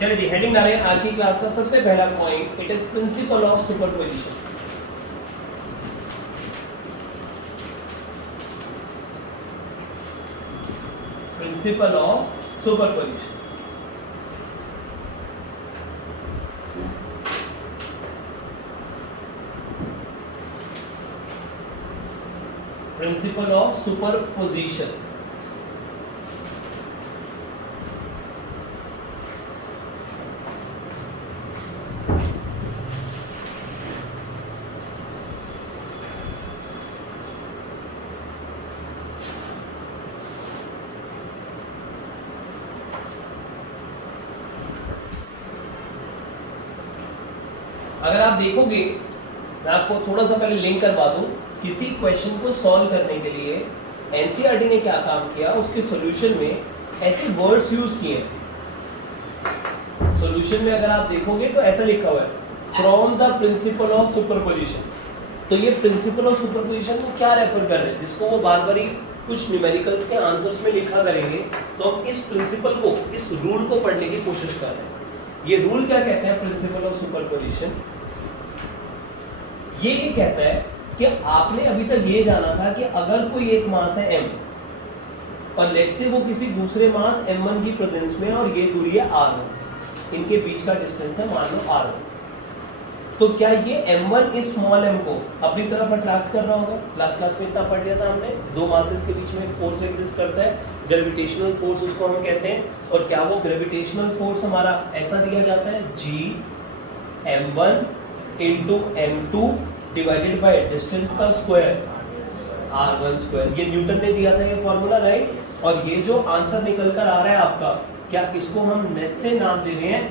चलिए जी, हेडिंग डालें आज की क्लास का सबसे पहला point, it is principal of superposition. Principal of superposition. Principal of superposition. अगर आप देखोगे, मैं आपको थोड़ा सा पहले लिंक करवा दूं, किसी क्वेश्चन को सॉल्व करने के लिए एनसीईआरटी ने क्या काम किया, उसके सॉल्यूशन में ऐसे वर्ड्स यूज किए। सॉल्यूशन में अगर आप देखोगे तो ऐसा लिखा हुआ है, from the principal of superposition. तो ये प्रिंसिपल ऑफ सुपरपोजिशन को क्या रेफर कर रहे हैं, जिसको वो बार बार कुछ न्यूमेरिकल्स के आंसर्स में लिखा करेंगे, तो हम इस प्रिंसिपल को, इस रूल को पढ़ने की कोशिश कर रहे हैं। ये रूल क्या कहते हैं, प्रिंसिपल ऑफ सुपरपोजिशन, ये कहता है कि आपने अभी तक ये जाना था कि अगर कोई एक मास है m और लेट से वो किसी दूसरे मास m1 की प्रेजेंस में, और ये दूरी है r1, इनके बीच का डिस्टेंस है मान लो r1, तो क्या ये m1 इस स्मॉल m को अपनी तरफ अट्रैक्ट कर रहा होगा। लास्ट क्लास में इतना पढ़ लिया था हमने, दो मासेस के बीच में एक फोर्स एग्जिस्ट करता है, ग्रेविटेशनल फोर्स उसको हम कहते हैं। और क्या वो ग्रेविटेशनल फोर्स हमारा ऐसा दिया जाता है, g m1 into m2 divided by distance का स्क्वायर r1 स्क्वायर। ये न्यूटन ने दिया था ये फॉर्मूला, राइट। और ये जो आंसर निकल कर आ रहा है आपका, क्या इसको हम नेट से नाम दे रहे हैं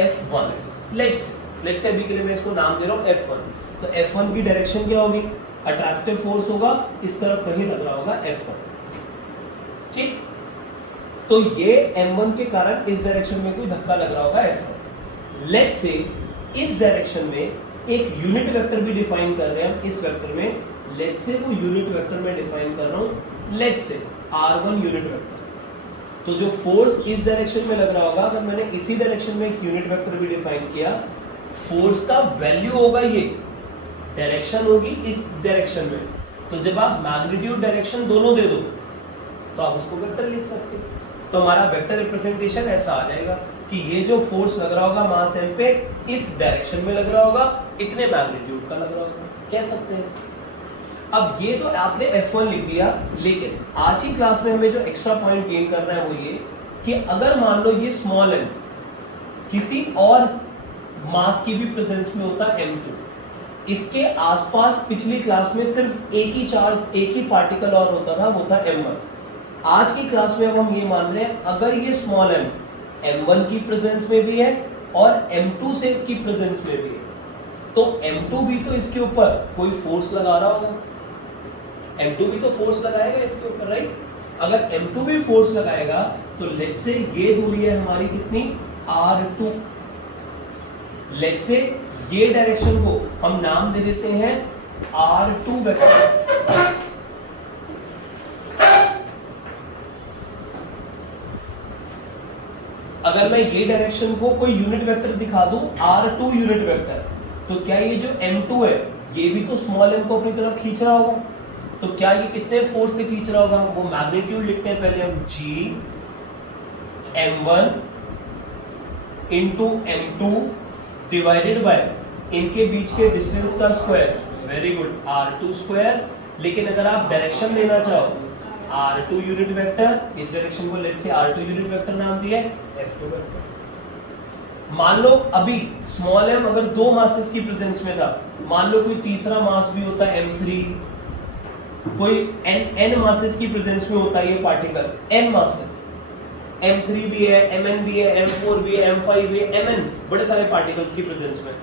f1। लेट्स से अभी के लिए मैं इसको नाम दे रहा हूं f1। तो f1 की डायरेक्शन क्या होगी, अट्रैक्टिव फोर्स होगा, इस तरफ कहीं लग रहा होगा f1, ठीक। तो ये m1 के कारण इस डायरेक्शन में कोई धक्का लग रहा होगा f1। लेट्स से इस डायरेक्शन में एक यूनिट वेक्टर भी डिफाइन कर रहे हैं हम इस वेक्टर में, लेट से वो यूनिट वेक्टर में डिफाइन कर रहा हूं, लेट से r1 यूनिट वेक्टर। तो जो फोर्स इस डायरेक्शन में लग रहा होगा, अगर मैंने इसी डायरेक्शन में एक यूनिट वेक्टर भी डिफाइन किया, फोर्स का वैल्यू होगा ये, डायरेक्शन होगी इस डायरेक्शन में। तो जब आप मैग्नीट्यूड डायरेक्शन दोनों दे दो तो आप उसको वेक्टर लिख सकते हो। तो हमारा वेक्टर रिप्रेजेंटेशन ऐसा आ जाएगा कि ये जो फोर्स लग रहा होगा मास m पे, इस डायरेक्शन में लग रहा होगा, इतने मैग्नीट्यूड का लग रहा होगा, कह सकते हैं। अब ये तो आपने F1 लिख दिया, लेकिन आज की क्लास में हमें जो एक्स्ट्रा पॉइंट गेन करना है वो ये कि अगर मान लो ये स्मॉल m किसी और मास की भी प्रेजेंस में होता है m2, इसके आसपास पिछली क्लास में सिर्फ एक ही चार्ज, एक ही पार्टिकल और होता था, वो था m1। आज की क्लास में अब हम ये मान रहे हैं, अगर ये स्मॉल m m1 की प्रेजेंस में भी है और m2 से की प्रेजेंस में भी है, तो m2 भी तो इसके ऊपर कोई फोर्स लगा रहा होगा, m2 भी तो फोर्स लगाएगा इसके ऊपर, राइट। अगर m2 भी फोर्स लगाएगा तो लेट से ये दूरी है हमारी कितनी, r2। लेट से ये डायरेक्शन को हम नाम दे देते हैं r2 वेक्टर। अगर मैं ये डायरेक्शन को कोई यूनिट वेक्टर दिखा दूं, r2 यूनिट वेक्टर, तो क्या ये जो m2 है ये भी तो स्मॉल m को अपनी तरफ खींच रहा होगा। तो क्या ये कितने फोर्स से खींच रहा होगा, वो मैग्नीट्यूड लिखते हैं पहले हम, g m1 into m2 divided by इनके बीच के डिस्टेंस का square, very good, r2 square. लेकिन अगर आप डायरेक्शन लेना चाहो, r2 यूनिट वेक्टर, इस डायरेक्शन को लेट से r2 यूनिट वेक्टर नाम दिया है, f2 वेक्टर। मान लो अभी स्मॉल m अगर दो मासेस की प्रेजेंस में था, मान लो कोई तीसरा मास भी होता है m3, कोई n मासेस की प्रेजेंस में होता है ये पार्टिकल, n मासेस, m3 भी है, mn भी है, m4 भी है, m5 भी है, mn, बड़े सारे पार्टिकल्स की प्रेजेंस में।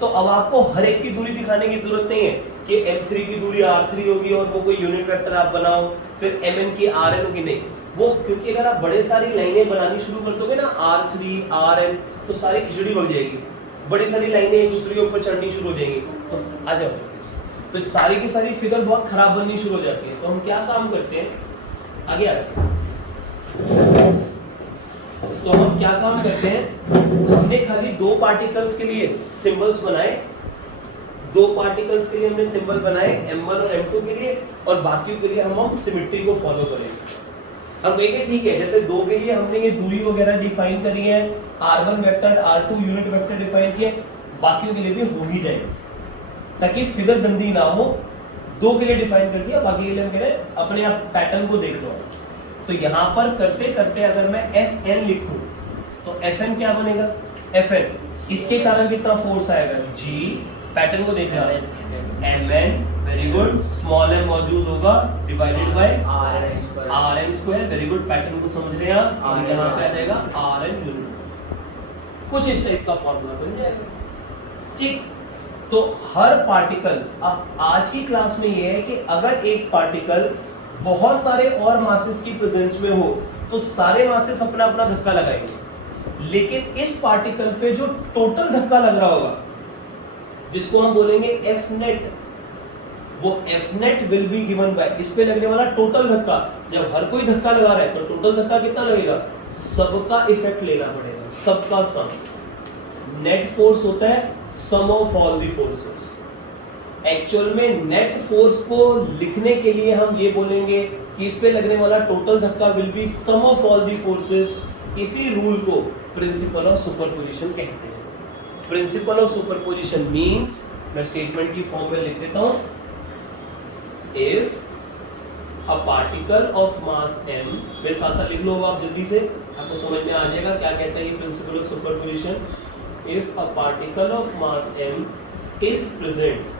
तो अब आपको हर एक की दूरी दिखाने की जरूरत नहीं है कि m3 की दूरी r3 होगी और वो कोई यूनिट वेक्टर आप बनाओ, फिर mn की rn होगी, नहीं। वो क्योंकि अगर आप बड़े सारी लाइनें बनानी शुरू कर दोगे ना, r3 rn, तो सारी खिचड़ी बढ़ जाएगी, बड़ी सारी लाइनें एक दूसरे के ऊपर चढ़नी शुरू हो जाएंगी। तो आ जाओ, तो सारी की सारी फिगर बहुत खराब बननी शुरू हो जाती है। तो हम क्या काम करते हैं, आगे आ जाते हैं। तो हम क्या काम करते हैं, हमने खाली दो पार्टिकल्स के लिए सिंबल्स बनाए, दो पार्टिकल्स के लिए हमने सिंबल बनाए m1 और m2 के लिए, और बाकी के लिए हम सिमेट्री को फॉलो करेंगे। हम कहेंगे ठीक है, जैसे दो के लिए हमने ये दूरी वगैरह डिफाइन करी है, r1 vector r2 unit vector define किए, बाकियों के लिए भी हो ही जाएगा, ताकि फिगर गंदी ना हो। दो के लिए डिफाइन कर दिया, बाकी के लिए हम कह रहे हैं अपने आप पैटर्न को देख लो। तो यहाँ पर करते करते अगर मैं Fn लिखूं तो Fn क्या बनेगा, Fn इसके कारण कितना फोर्स आएगा, G, पैटर्न को देखना, Mn, very good, small m मौजूद होगा divided by Rn square, very good, pattern को समझ रहे हैं आप, और यहाँ पे आ जाएगा Rn यूनिट। कुछ इस टाइप का फॉर्मूला बन जाएगा, ठीक। तो हर पार्टिकल, अब आज की क्लास में ये है कि अगर एक पार्टिकल बहुत सारे और मासेस की प्रेजेंस में हो तो सारे मासेस अपना अपना धक्का लगाएंगे, लेकिन इस पार्टिकल पे जो टोटल धक्का लग रहा होगा, जिसको हम बोलेंगे F net, वो F net will be given by, इस पे लगने वाला टोटल धक्का। जब हर कोई धक्का लगा रहा है तो टोटल धक्का कितना लगेगा, सबका इफेक्ट लेना पड़ेगा, सबका सम। नेट फोर्स होता है sum of all the forces. Actual में नेट फोर्स को लिखने के लिए हम ये बोलेंगे कि इस पे लगने वाला टोटल धक्का will be sum of all the forces. इसी रूल को प्रिंसिपल ऑफ सुपरपोजिशन कहते हैं। प्रिंसिपल ऑफ सुपरपोजिशन मींस, मैं स्टेटमेंट की फॉर्म में लिख देता हूं, if a particle of mass m, मेरे साथ साथ लिख लो आप जल्दी से, आपको समझ में आ जाएगा क्या कहता है ये principal of superposition. If a particle of mass m is present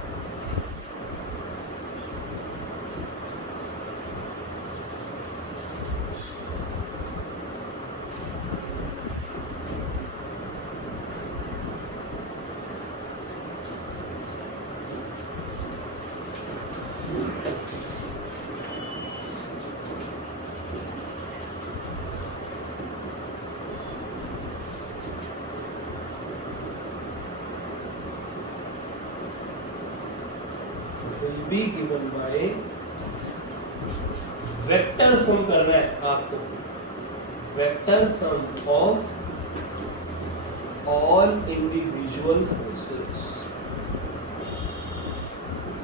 will be given by, vector sum करना है आपको, vector sum of all individual forces.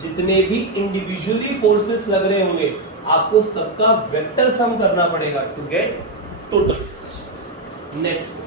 जितने भी इंडिविजुअली फोर्सेस लग रहे होंगे आपको सबका वेक्टर सम करना पड़ेगा to get total force, net force.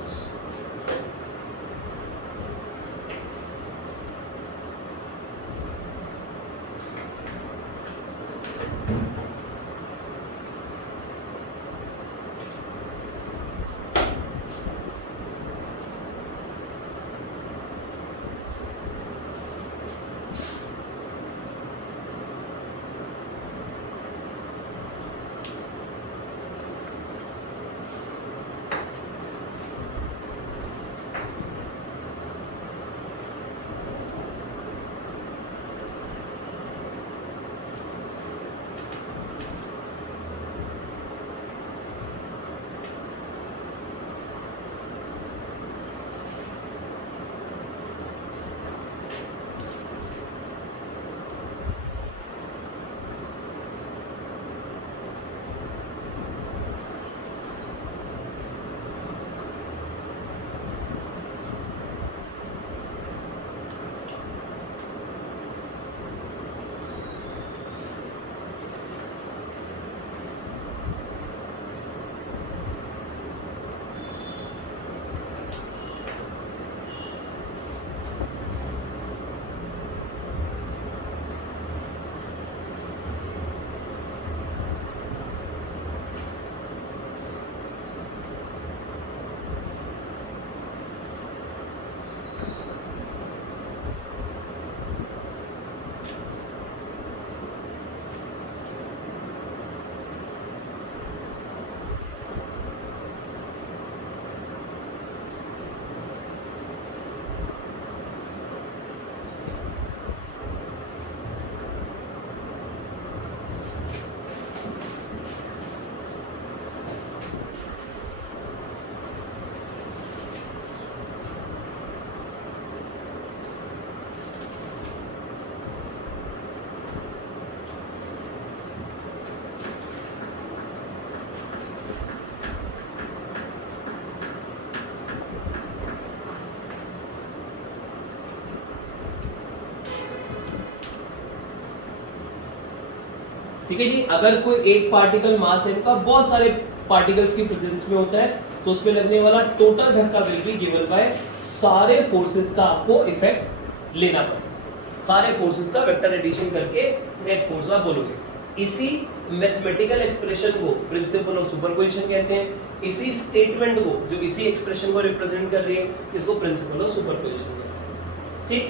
ठीक है जी। अगर कोई एक पार्टिकल मास m का बहुत सारे पार्टिकल्स की प्रेजेंस में होता है तो उसमें लगने वाला टोटल धक्का विल बी गिवन बाय सारे फोर्सेस का आपको इफेक्ट लेना पड़ेगा। सारे फोर्सेस का वेक्टर एडिशन करके नेट फोर्स आप बोलोगे। इसी मैथमेटिकल एक्सप्रेशन को प्रिंसिपल ऑफ सुपरपोजिशन कहते हैं। इसी स्टेटमेंट को जो इसी एक्सप्रेशन को रिप्रेजेंट कर रही है इसको प्रिंसिपल ऑफ सुपरपोजिशन कहते हैं। ठीक,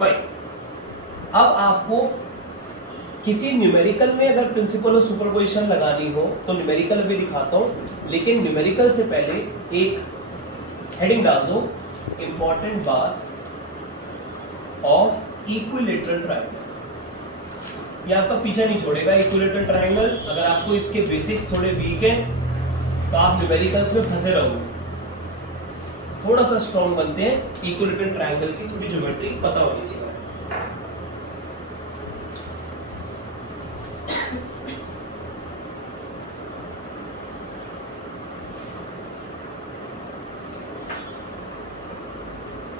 फाइन। अब आपको किसी न्यूमेरिकल में अगर प्रिंसिपल ऑफ सुपरपोजिशन लगानी हो तो न्यूमेरिकल भी दिखाता हूं, लेकिन न्यूमेरिकल से पहले एक हेडिंग डाल दो, इंपॉर्टेंट बात ऑफ इक्विलेटरल ट्रायंगल। ये आपका पीछा नहीं छोड़ेगा। इक्विलेटरल ट्रायंगल अगर आपको इसके बेसिक्स थोड़े वीक हैं तो आप न्यूमेरिकल्स में फंसे रहोगे। थोड़ा सा स्ट्रॉन्ग बनते हैं, इक्विलेटरल ट्रायंगल की थोड़ी ज्योमेट्री पता होनी चाहिए।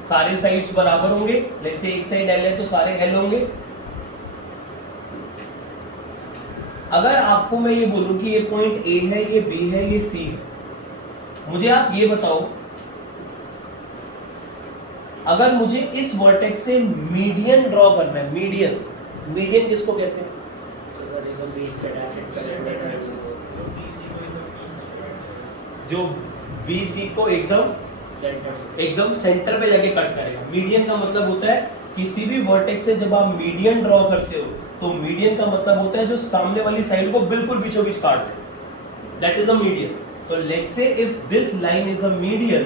सारे साइड्स बराबर होंगे। लेट्स से एक साइड एल है तो सारे एल होंगे। अगर आपको मैं ये बोलूं कि ये पॉइंट ए है, ये बी है, ये सी है, मुझे आप ये बताओ, अगर मुझे इस वर्टेक्स से मीडियन ड्रॉ करना है, मीडियन, मीडियन किसको कहते हैं? जो BC को एकदम सेंटर पे जाके कट करेगा। मीडियन का मतलब होता है किसी भी वर्टेक्स से जब आप मीडियन ड्रॉ करते हो तो मीडियन का मतलब होता है जो सामने वाली साइड को बिल्कुल बीचों बीच काट दे, दैट इज अ मीडियन। तो let's say if this line is a median,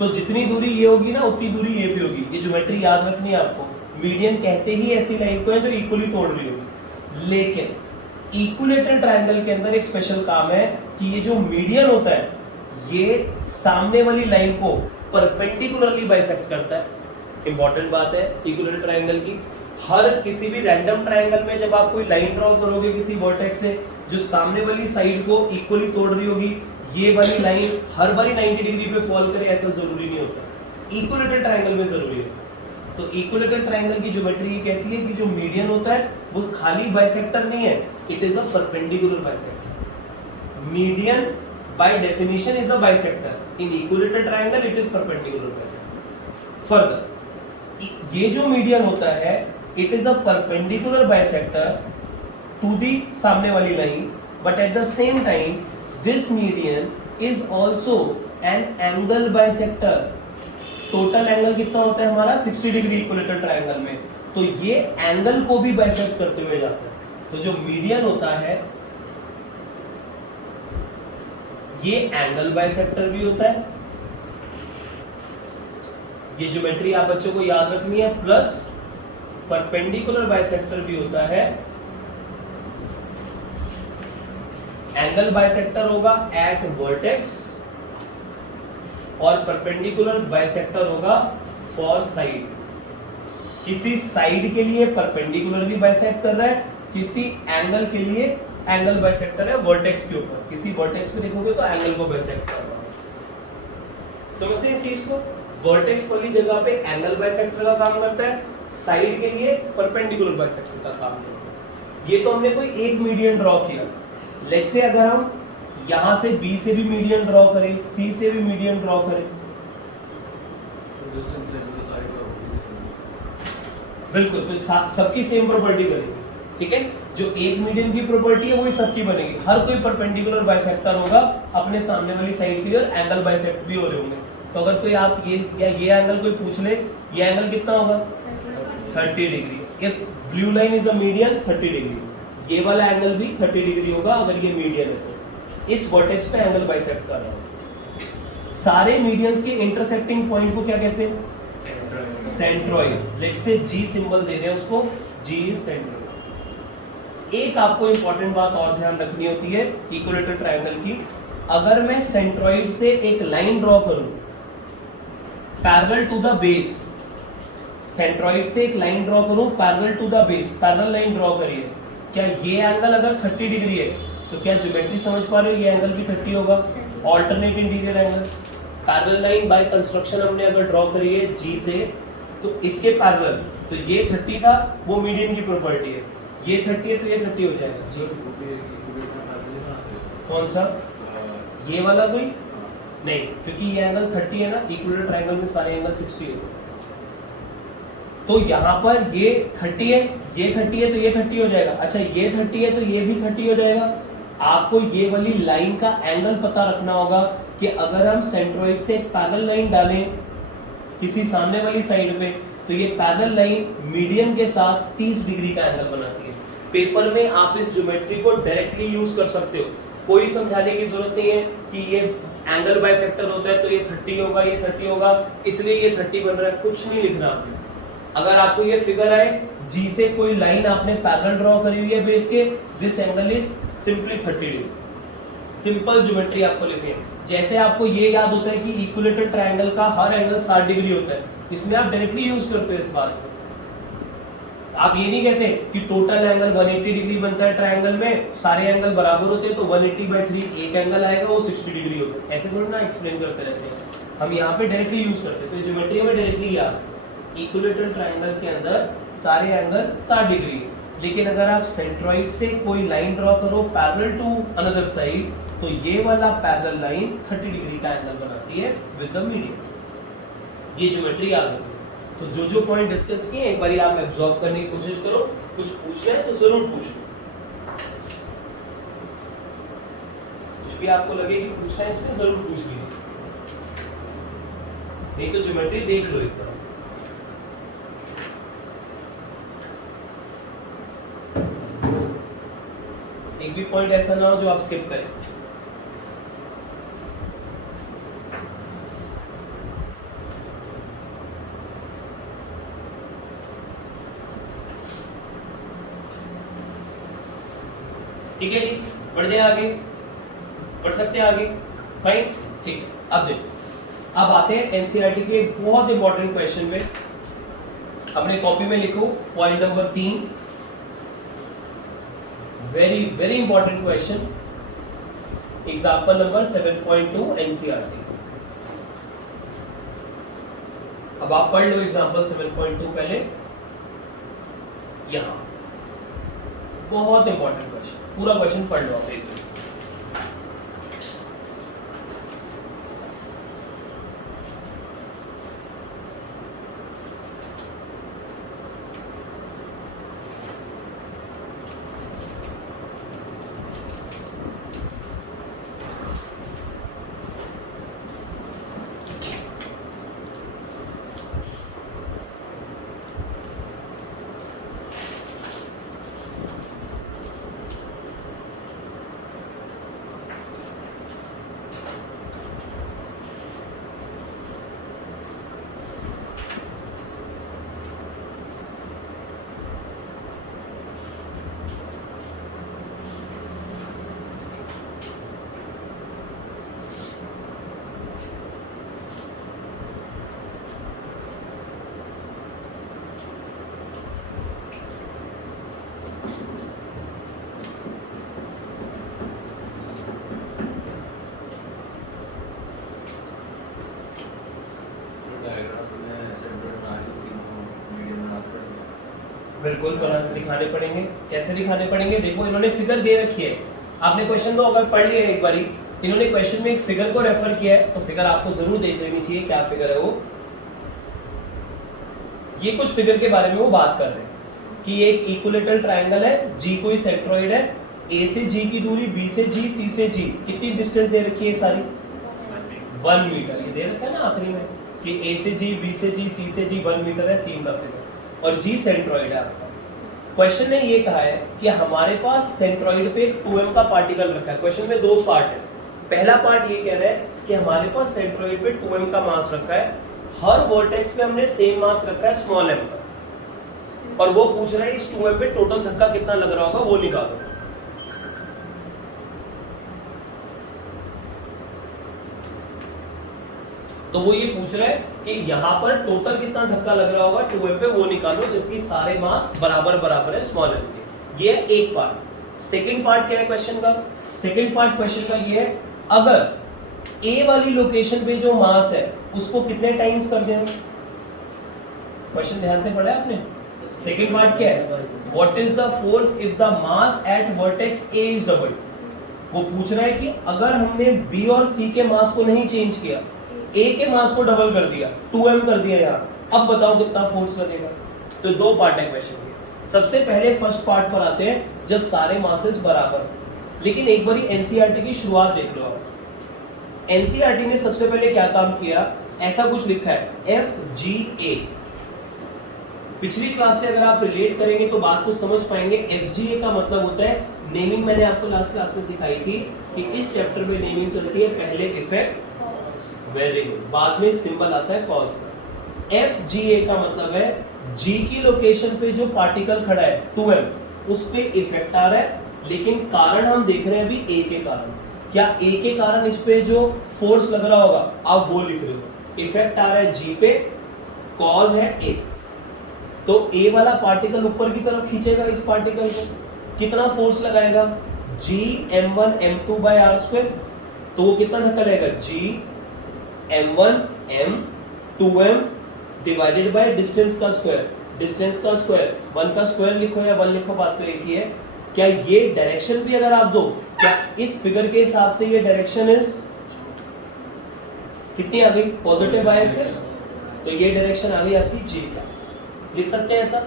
तो जितनी दूरी ये होगी ना उतनी दूरी ये भी होगी। ये ज्योमेट्री याद रखनी है आपको। मीडियन कहते ही ऐसी लाइन को है जो इक्वली तोड़ रही होगी। लेकिन इक्विलेटरल ट्रायंगल के अंदर एक स्पेशल काम है कि ये जो मीडियन होता है ये सामने वाली लाइन को परपेंडिकुलरली बाइसेक्ट करता है। इंपॉर्टेंट बात है इक्विलेटरल ट्रायंगल की। हर किसी भी रैंडम ट्रायंगल में जब आप कोई लाइन ड्रॉ करोगे किसी वर्टेक्स से जो सामने वाली साइड को इक्वली तोड़ रही होगी, ये वाली लाइन हर बारी 90 डिग्री पे फॉल करे ऐसा जरूरी नहीं होता। इक्विलेटरल ट्रायंगल में जरूरी है। तो इक्विलेटरल ट्रायंगल की ज्योमेट्री ये कहती है कि जो मीडियन होता है वो खाली बाइसेक्टर नहीं है, it is a perpendicular bisector. Median by definition is a bisector, in equilateral triangle it is perpendicular bisector. Further ये जो मीडियन होता है it is a perpendicular bisector to the सामने वाली line, but at the same time this median is also an angle bisector. Total angle कितना होता है हमारा 60 डिग्री इक्विलेटरल ट्रायंगल में, तो ये एंगल को भी बाइसेक्ट करते हुए जाता है। तो जो मीडियन होता है ये एंगल बाइसेक्टर भी होता है। ये ज्योमेट्री आप बच्चों को याद रखनी है। प्लस परपेंडिकुलर बाइसेक्टर भी होता है। एंगल बाइसेक्टर होगा एट वर्टेक्स और परपेंडिकुलर बाइसेक्टर होगा फॉर साइड। किसी साइड के लिए परपेंडिकुलरली बाइसेक्ट कर रहा है, किसी एंगल के लिए एंगल बाइसेक्टर है वर्टेक्स के ऊपर। किसी वर्टेक्स पे देखोगे तो एंगल को बाइसेक्ट कर रहा है। समझते हैं इस चीज को? वर्टेक्स वाली जगह पे एंगल बाइसेक्टर का काम करता है, साइड के लिए परपेंडिकुलर बाइसेक्टर का काम करता है। ये तो हमने कोई एक मीडियन ड्रॉ किया। लेट्स से अगर हम यहां से B से भी मीडियन ड्रॉ करें, C से भी मीडियन ड्रॉ करें, बिल्कुल तो सबकी सेम प्रॉपर्टी बनेगी। ठीक है, जो एक मीडियन की प्रॉपर्टी है वही सबकी बनेगी। हर कोई परपेंडिकुलर बाइसेक्टर होगा अपने सामने वाली साइड के लिए और एंगल बाइसेक्ट भी हो रहे होंगे। तो अगर कोई आप ये एंगल कोई पूछ ले, ये एंगल कितना होगा 30 degree. If blue line is a median 30 degree, ये वाला एंगल भी 30 डिग्री होगा अगर ये मीडियन है तो। इस वर्टेक्स पे एंगल बाइसेक्ट कर रहा हूं। सारे मीडियंस के इंटरसेक्टिंग पॉइंट को क्या कहते हैं? Centroid. Let's say G symbol दे रहे हैं उसको, G इज सेंट्रोइड। एक आपको इंपॉर्टेंट बात और ध्यान रखनी होती है इक्विलेटरल ट्रायंगल की। अगर मैं सेंट्रोइड से एक लाइन ड्रॉ करूं parallel to the base, centroid से एक लाइन ड्रॉ करूं parallel to the base, parallel line draw करिए। क्या ये एंगल अगर 30 डिग्री है तो क्या ज्योमेट्री समझ पा रहे हो? ये एंगल भी 30 होगा, alternate interior angle. Parallel line by construction हमने अगर ड्रॉ करी है G से, तो इसके पैरेलल तो ये 30 था, वो मीडियन की प्रॉपर्टी है, ये 30 है तो ये 30 हो जाएगा। कौन सा? ये वाला कोई नहीं, क्योंकि ये एंगल 30 है ना, इक्विलेटरल ट्रायंगल में सारे एंगल 60 है। तो यहाँ पर ये 30 है, ये 30 है तो ये 30 हो जाएगा। अच्छा ये 30 है तो ये भी 30 हो जाएगा। आपको ये वाली लाइन का एंगल पता रखना होगा कि अगर हम सेंट्रोइड से एक पैरेलल लाइन डालें किसी सामने वाली साइड में, तो ये पैरेलल लाइन मीडियन के साथ 30 डिग्री का एंगल बनाती है। पेपर में आप इस ज्योमेट्री को डायरेक्टली यूज कर सकते हो, कोई समझाने की जरूरत नहीं है कि ये एंगल बाइसेक्टर होता है तो ये 30 होगा, ये 30 होगा, इसलिए ये 30 बन रहा है, कुछ नहीं लिखना आपने। अगर आपको ये फिगर आए, जी से कोई लाइन आपने पैरेलल ड्रॉ करी हुई है बेस के, this angle is simply 30 degree. Simple geometry आपको लिखनी है। जैसे आपको ये याद होता है कि इक्विलेटरल ट्रायंगल का हर एंगल 60 डिग्री होता है, इसमें आप डायरेक्टली यूज करते हो इस बात को। आप ये नहीं कहते कि टोटल एंगल 180 डिग्री बनता है ट्रायंगल में, सारे एंगल बराबर होते हैं तो 180/3 एक एंगल आएगा, वो 60 डिग्री होता है। ऐसे थोड़ा ना एक्सप्लेन करते रहते हैं, हम यहाँ पे डायरेक्टली यूज करते हैं। तो ज्योमेट्री में डायरेक्टली याद, इक्विलेटरल ट्रायंगल के अंदर सारे एंगल 60 डिग्री है। लेकिन अगर आप सेंट्रॉइड से कोई लाइन ड्रॉ करो पैरेलल टू अनदर साइड, तो ये वाला पैरेलल लाइन 30 डिग्री का एंगल बनाती है विद द मीडियन। ये ज्योमेट्री याद रखो। तो जो जो पॉइंट डिस्कस किए एक बार आप एब्जॉर्ब करने की कोशिश करो, कुछ पूछना है तो जरूर पूछ लो, कुछ भी आपको लगे कि पूछना है इसमें जरूर पूछ लीजिए, नहीं तो ज्योमेट्री देख लो एक बार। एक भी पॉइंट ऐसा ना हो जो आप स्किप करें। ठीक है जी, बढ़ जाए आगे, बढ़ सकते हैं आगे, फाइन, ठीक है। अब देखो, अब आते हैं एनसीईआरटी के एक बहुत इंपॉर्टेंट क्वेश्चन में। अपने कॉपी में लिखो point number 3, very very important question, example number 7.2 NCERT. अब आप पढ़ लो एग्जाम्पल 7.2 पहले, यहां बहुत इंपॉर्टेंट क्वेश्चन, पूरा क्वेश्चन पढ़ लो आप एक। बिल्कुल दिखाने पड़ेंगे। कैसे दिखाने पड़ेंगे? देखो इन्होंने फिगर दे रखी है, आपने क्वेश्चन तो अगर पढ़ लिया एक बारी, इन्होंने क्वेश्चन में एक फिगर को रेफर किया है, तो फिगर आपको जरूर देख लेनी चाहिए क्या फिगर है वो। ये कुछ फिगर के बारे में वो बात कर रहे हैं कि एक इक्विलेटरल ट्रायंगल है, जी कोई सेंट्रोइड है, ए से जी की दूरी, बी से जी, सी से जी, कितनी डिस्टेंस दे रखी है सारी? 1 मीटर। ये दे रखा है ना आखिरी में कि ए से जी, बी से जी, सी से जी 1 मीटर है, सी का फिगर, और जी सेंट्रोइड है आपका। क्वेश्चन ने ये कहा है कि हमारे पास सेंट्रोइड पे एक 2m का पार्टिकल रखा है। क्वेश्चन में 2 पार्ट है। पहला पार्ट ये कह रहा है कि हमारे पास सेंट्रोइड पे 2m का मास रखा है, हर वर्टेक्स पे हमने सेम मास रखा है स्मॉल m का, और वो पूछ रहा है इस 2m पे टोटल धक्का कितना लग रहा होगा वो निकालो। तो वो ये पूछ रहा है कि यहाँ पर टोटल कितना धक्का लग रहा होगा 2m पे, वो निकालो, जबकि सारे मास बराबर बराबर है स्मॉल m के। ये एक पार्ट। सेकंड पार्ट क्या है क्वेश्चन का? सेकंड पार्ट क्वेश्चन का ये है, अगर A वाली लोकेशन पे जो मास है उसको कितने टाइम्स कर दें? क्वेश्चन ध्यान से पढ़ा है आपने? सेकेंड पार्ट क्या है, what is the force if the mass at vertex A is double. वो पूछ रहा है कि अगर हमने बी और सी के मास को नहीं चेंज किया, ए के मास को डबल कर दिया, 2m कर दिया यहाँ, अब बताओ कितना फोर्स लगेगा। तो दो पार्ट है क्वेश्चन के। सबसे पहले फर्स्ट पार्ट पर आते हैं, जब सारे मासेस बराबर। लेकिन एक बारी एनसीईआरटी की शुरुआत देख लो आप। एनसीईआरटी ने सबसे पहले क्या काम किया, ऐसा कुछ लिखा है FGA। पिछली क्लास से अगर आप रिलेट करेंगे तो बात को समझ पाएंगे। FGA का मतलब होता है नेमिंग। मैंने आपको लास्ट क्लास में सिखाई थी कि इस चैप्टर में नेमिंग चलती है, पहले इफेक्ट, वेरी गुड, बाद में सिंबल आता है कॉज का। FGA का मतलब है G की लोकेशन पे जो पार्टिकल खड़ा है 2m, उस पे इफेक्ट आ रहा है, लेकिन कारण हम देख रहे हैं अभी A के कारण। क्या A के कारण इस पे जो फोर्स लग रहा होगा आप वो लिख रहे हो। इफेक्ट आ रहा है G पे, कॉज है A। तो A वाला पार्टिकल ऊपर की तरफ खींचेगा इस पार्टिकल को, कितना फोर्स लगाएगा, G m1 m2 by r square। तो वो कितना धक्का लगेगा, G m1 m 2m divided by distance का स्क्वायर। डिस्टेंस का स्क्वायर 1 का स्क्वायर लिखो या 1 लिखो, बात तो एक ही है। क्या ये डायरेक्शन भी अगर आप दो, क्या इस फिगर के हिसाब से ये डायरेक्शन इज कितनी आ गई, पॉजिटिव बाय एक्सिस, तो ये डायरेक्शन आ गई आपकी G का। लिख सकते हैं ऐसा।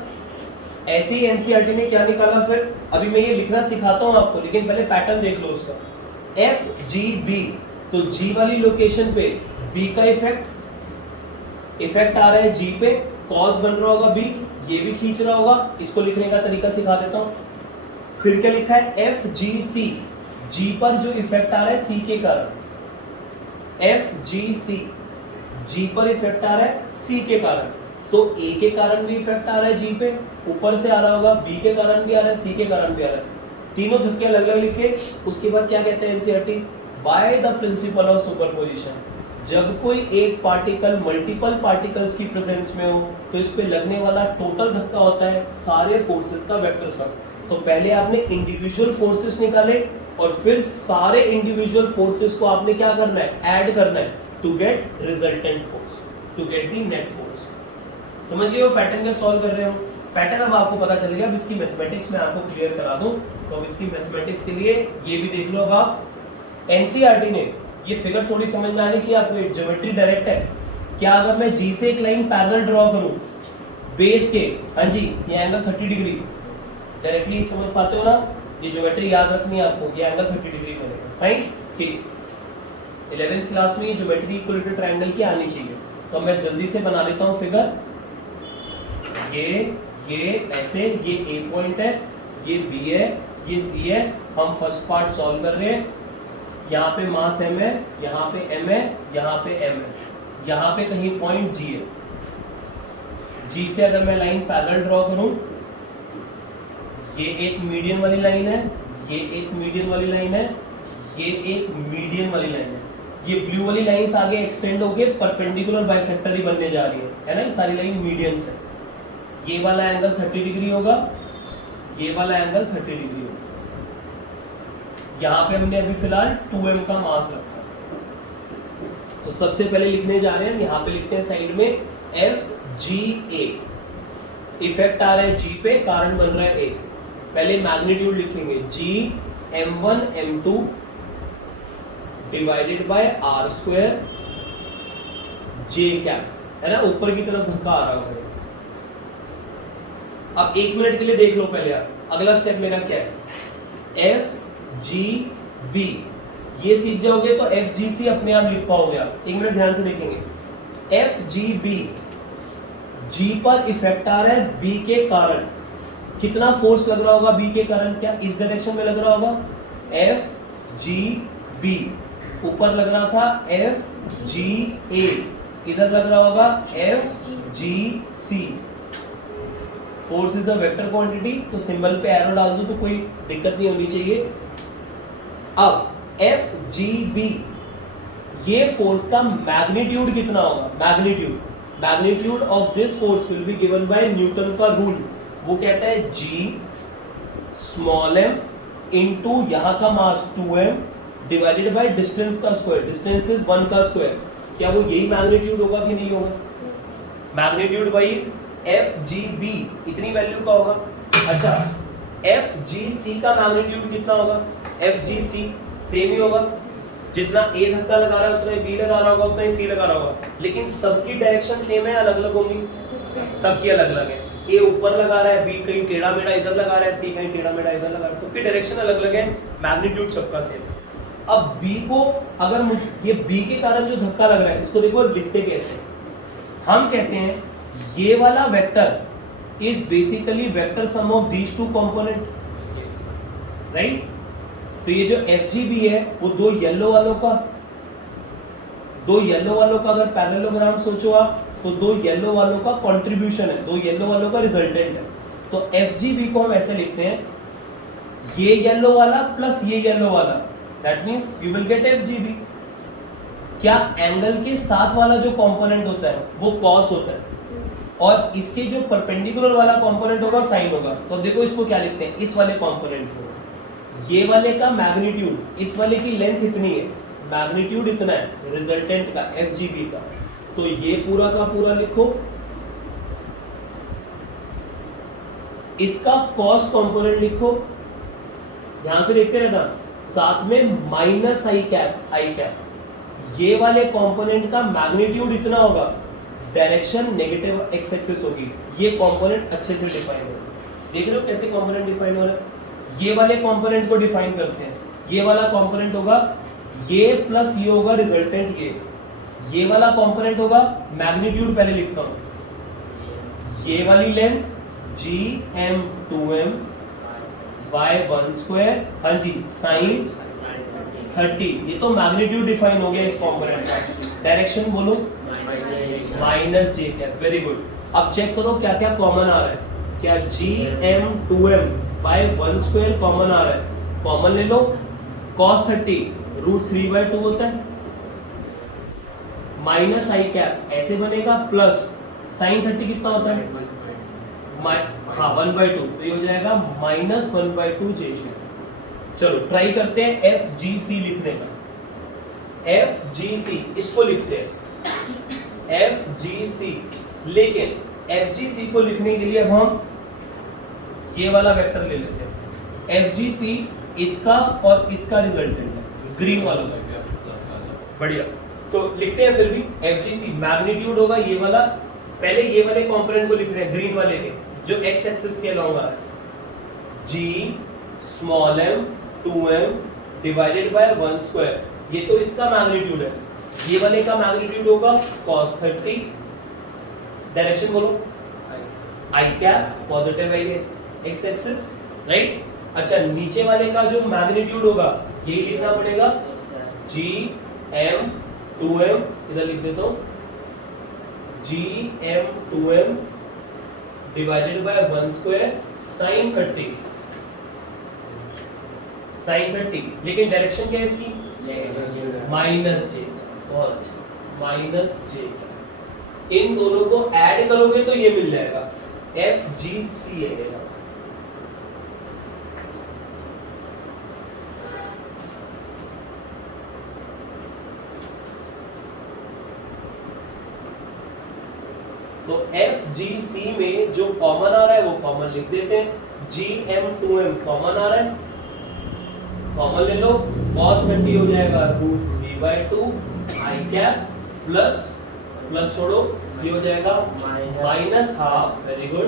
ऐसे ही एनसीईआरटी ने क्या निकाला फिर, अभी मैं ये लिखना सिखाता हूं आपको, लेकिन पहले पैटर्न देख लो उसका। FGB, तो G वाली लोकेशन पे B का इफेक्ट आ रहा है G पे, कॉज बन रहा होगा B, ये भी खींच रहा होगा। इसको लिखने का तरीका सिखा देता हूं। फिर क्या लिखा है, FGC, G पर जो इफेक्ट आ रहा है C के कारण। FGC, G पर इफेक्ट आ रहा है C के कारण, तो A के कारण भी इफेक्ट आ रहा है G पे, ऊपर से आ रहा होगा, B के कारण भी आ रहा है, C के कारण भी आ रहा है। तीनों धक्के अलग अलग लिखे। उसके बाद क्या कहते हैं NCERT, by the principal of superposition, जब कोई एक पार्टिकल मल्टीपल पार्टिकल्स की प्रेजेंस में हो तो इस पे लगने वाला टोटल धक्का होता है सारे फोर्सेस का वेक्टर सम। तो पहले आपने इंडिविजुअल फोर्सेस निकाले और फिर सारे इंडिविजुअल फोर्सेस को आपने क्या करना है, ऐड करना है, to get resultant force, to get the net force. समझ गए हो पैटर्न क्या सॉल्व कर रहे हो। पैटर्न अब आपको पता चल गया। अब इसकी मैथमेटिक्स में आपको क्लियर करा दूं, तो अब इसकी मैथमेटिक्स के लिए ये भी देख लो। अब आप एनसीईआरटी ने ये फिगर थोड़ी समझ में आनी चाहिए आपको, ज्योमेट्री डायरेक्ट है। क्या अगर मैं G से एक लाइन पैरेलल ड्रॉ करूं बेस के, हाँ जी, ये एंगल 30 डिग्री, डायरेक्टली समझ पाते हो ना। ये ज्योमेट्री याद रखनी है आपको, ये एंगल 30 डिग्री बनेगा। फाइन, ठीक। 11th क्लास में ये ज्योमेट्री इक्विलेटरल ट्रायंगल की आनी चाहिए। तो मैं जल्दी से बना लेता हूं फिगर। ये ऐसे, ये A पॉइंट है, ये B है, ये C है। हम फर्स्ट पार्ट सॉल्व कर रहे हैं। यहाँ पे मास m है, यहाँ पे m है, यहाँ पे m है, यहाँ पे कहीं पॉइंट G है। G से अगर मैं लाइन पैरेलल ड्रॉ करूं, ये एक मीडियन वाली लाइन है, ये एक मीडियन वाली लाइन है, ये एक मीडियन वाली लाइन है। ये ब्लू वाली लाइंस आगे एक्सटेंड होके परपेंडिकुलर बाइसेक्टर ही बनने जा रही है ना। ये सारी लाइन मीडियंस है। ये वाला एंगल 30 डिग्री होगा, ये वाला एंगल 30 डिग्री होगा। यहाँ पे हमने अभी फिलहाल 2m का मास रखा। तो सबसे पहले लिखने जा रहे हैं, यहाँ पे लिखते हैं साइड में FGA। इफेक्ट आ रहा है G पे, कारण बन रहा है A। पहले मैग्नीट्यूड लिखेंगे, G m1 m2 divided by r square J cap, है ना, ऊपर की तरफ धक्का आ रहा होगा। अब 1 मिनट के लिए देख लो पहले आप, अगला स्टेप मेरा क्या है, FGB। ये सीख जाओगे तो FGC अपने आप लिख पाओगे आप। 1 मिनट ध्यान से देखेंगे। FGB, G पर इफेक्ट आ रहा है B के कारण। कितना फोर्स लग रहा होगा B के कारण, क्या इस डायरेक्शन में लग रहा होगा, FGB। ऊपर लग रहा था FGA, इधर लग रहा होगा FGC। Force is a vector quantity, तो सिंबल पे एरो डाल दो तो कोई दिक्कत नहीं होनी चाहिए। अब FGB, ये फोर्स का मैग्नीट्यूड कितना होगा, magnitude of this force will be given by Newton का रूल। वो कहता है G स्मॉल m इनटू यहां का मास 2m डिवाइडेड बाय डिस्टेंस का स्क्वायर। डिस्टेंस इज 1 का स्क्वायर। क्या वो यही मैग्नीट्यूड होगा कि नहीं होगा, magnitude wise F G B इतनी वैल्यू का होगा। अच्छा एफ जी सी का मैग्नीट्यूड कितना होगा? एफ जी सी सेम ही होगा, जितना ए धक्का लगा रहा है उतना बी लगा रहा होगा, उतना ही सी लगा रहा होगा, लेकिन सबकी डायरेक्शन सेम है अलग अलग होंगी? सबकी अलग अलग है। ए ऊपर लगा रहा है, बी कहीं टेढ़ा मेढ़ा इधर लगा रहा है, सी कहीं टेढ़ा मेढ़ा इधर लगा रहा है, सबकी डायरेक्शन अलग अलग है, मैग्नीट्यूड सबका सेम। अब बी को अगर ये बी के कारण जो धक्का लग रहा है इसको देखो लिखते कैसे, हम कहते हैं ये वाला vector is basically vector sum of these two component, right? तो ये जो एफ जी बी है वो दो येलो वालों का अगर पैरेललोग्राम सोचो आप तो दो येलो वालों का कंट्रीब्यूशन है, दो येलो वालों का रिजल्टेंट है। तो एफ जी बी को हम ऐसे लिखते हैं ये येलो वाला प्लस ये येलो वाला, that means you will get F G B. क्या एंगल के साथ वाला जो कंपोनेंट होता है वो कॉस होता है और इसके जो परपेंडिकुलर वाला कंपोनेंट होगा साइन होगा। तो देखो इसको क्या लिखते हैं, इस वाले कंपोनेंट को, ये वाले का मैग्नीट्यूड, इस वाले की लेंथ इतनी है, मैग्नीट्यूड इतना है रिजल्टेंट का एफ जी बी का, तो ये पूरा का पूरा लिखो, इसका कॉस कंपोनेंट लिखो, ध्यान से देखते रहना, साथ में माइनस आई कैप, ये वाले कंपोनेंट का मैग्नीट्यूड इतना होगा, डायरेक्शन नेगेटिव एक्स एक्सिस होगी, ये कंपोनेंट अच्छे से डिफाइन हो। देख रहे हो कैसे कंपोनेंट डिफाइन हो रहा है? ये वाले कंपोनेंट को डिफाइन करते हैं, ये वाला कंपोनेंट होगा ये प्लस ये होगा रिजल्टेंट ये वाला कंपोनेंट होगा, मैग्नीट्यूड पहले लिखता हूं, ये वाली length G M 2m by 1 square, हाँ जी साइन 30, ये तो मैग्नीट्यूड डिफाइन हो गया इस कंपोनेंट का। डायरेक्शन बोलो minus J cap, very good. अब चेक करो क्या क्या कॉमन आ रहा है, क्या G M 2m by 1 square common आ रहा है? कॉमन ले लो, cos 30 √3/2 होता है, माइनस आई कैप ऐसे बनेगा, प्लस sin 30 कितना होता है? हाँ 1/2, तो ये हो जाएगा माइनस 1/2 जे। चलो ट्राई करते हैं एफ जी सी लिखने का। एफ जी सी इसको लिखते हैं एफ जी सी, लेकिन एफ जी सी को लिखने के लिए अब हम ये वाला वेक्टर ले लेते हैं, एफ जी सी इसका और इसका रिजल्टेंट है, ग्रीन वाला, बढ़िया। तो लिखते हैं फिर भी एफ जी सी, मैग्नीट्यूड होगा ये वाला, पहले ये वाले कंपोनेंट को लिख रहे हैं ग्रीन वाले के जो एक्स एक्सिस के अलॉन्ग आ रहा है, G small m 2m divided by 1 square, ये तो इसका मैग्नीट्यूड है, ये वाले का मैग्नीट्यूड होगा cos 30, डायरेक्शन बोलो आई कैप पॉजिटिव है ये एक्स एक्सिस, राइट? अच्छा नीचे वाले का जो मैग्नीट्यूड होगा यही लिखना पड़ेगा, जी एम 2m, इधर लिख देता हूं G M 2m divided by 1 square sin 30, लेकिन डायरेक्शन क्या है इसकी? माइनस जे, बहुत अच्छा, माइनस जे। इन दोनों को ऐड करोगे तो ये मिल जाएगा एफ जी सी आएगा। तो एफ जी सी में जो कॉमन आ रहा है वो कॉमन लिख देते हैं, जी एम 2m कॉमन आ रहा है, कॉमन ले लो, cos 30 हो जाएगा √3/2 आई कैप प्लस छोड़ो ये हो जाएगा माइनस हाफ, वेरी गुड,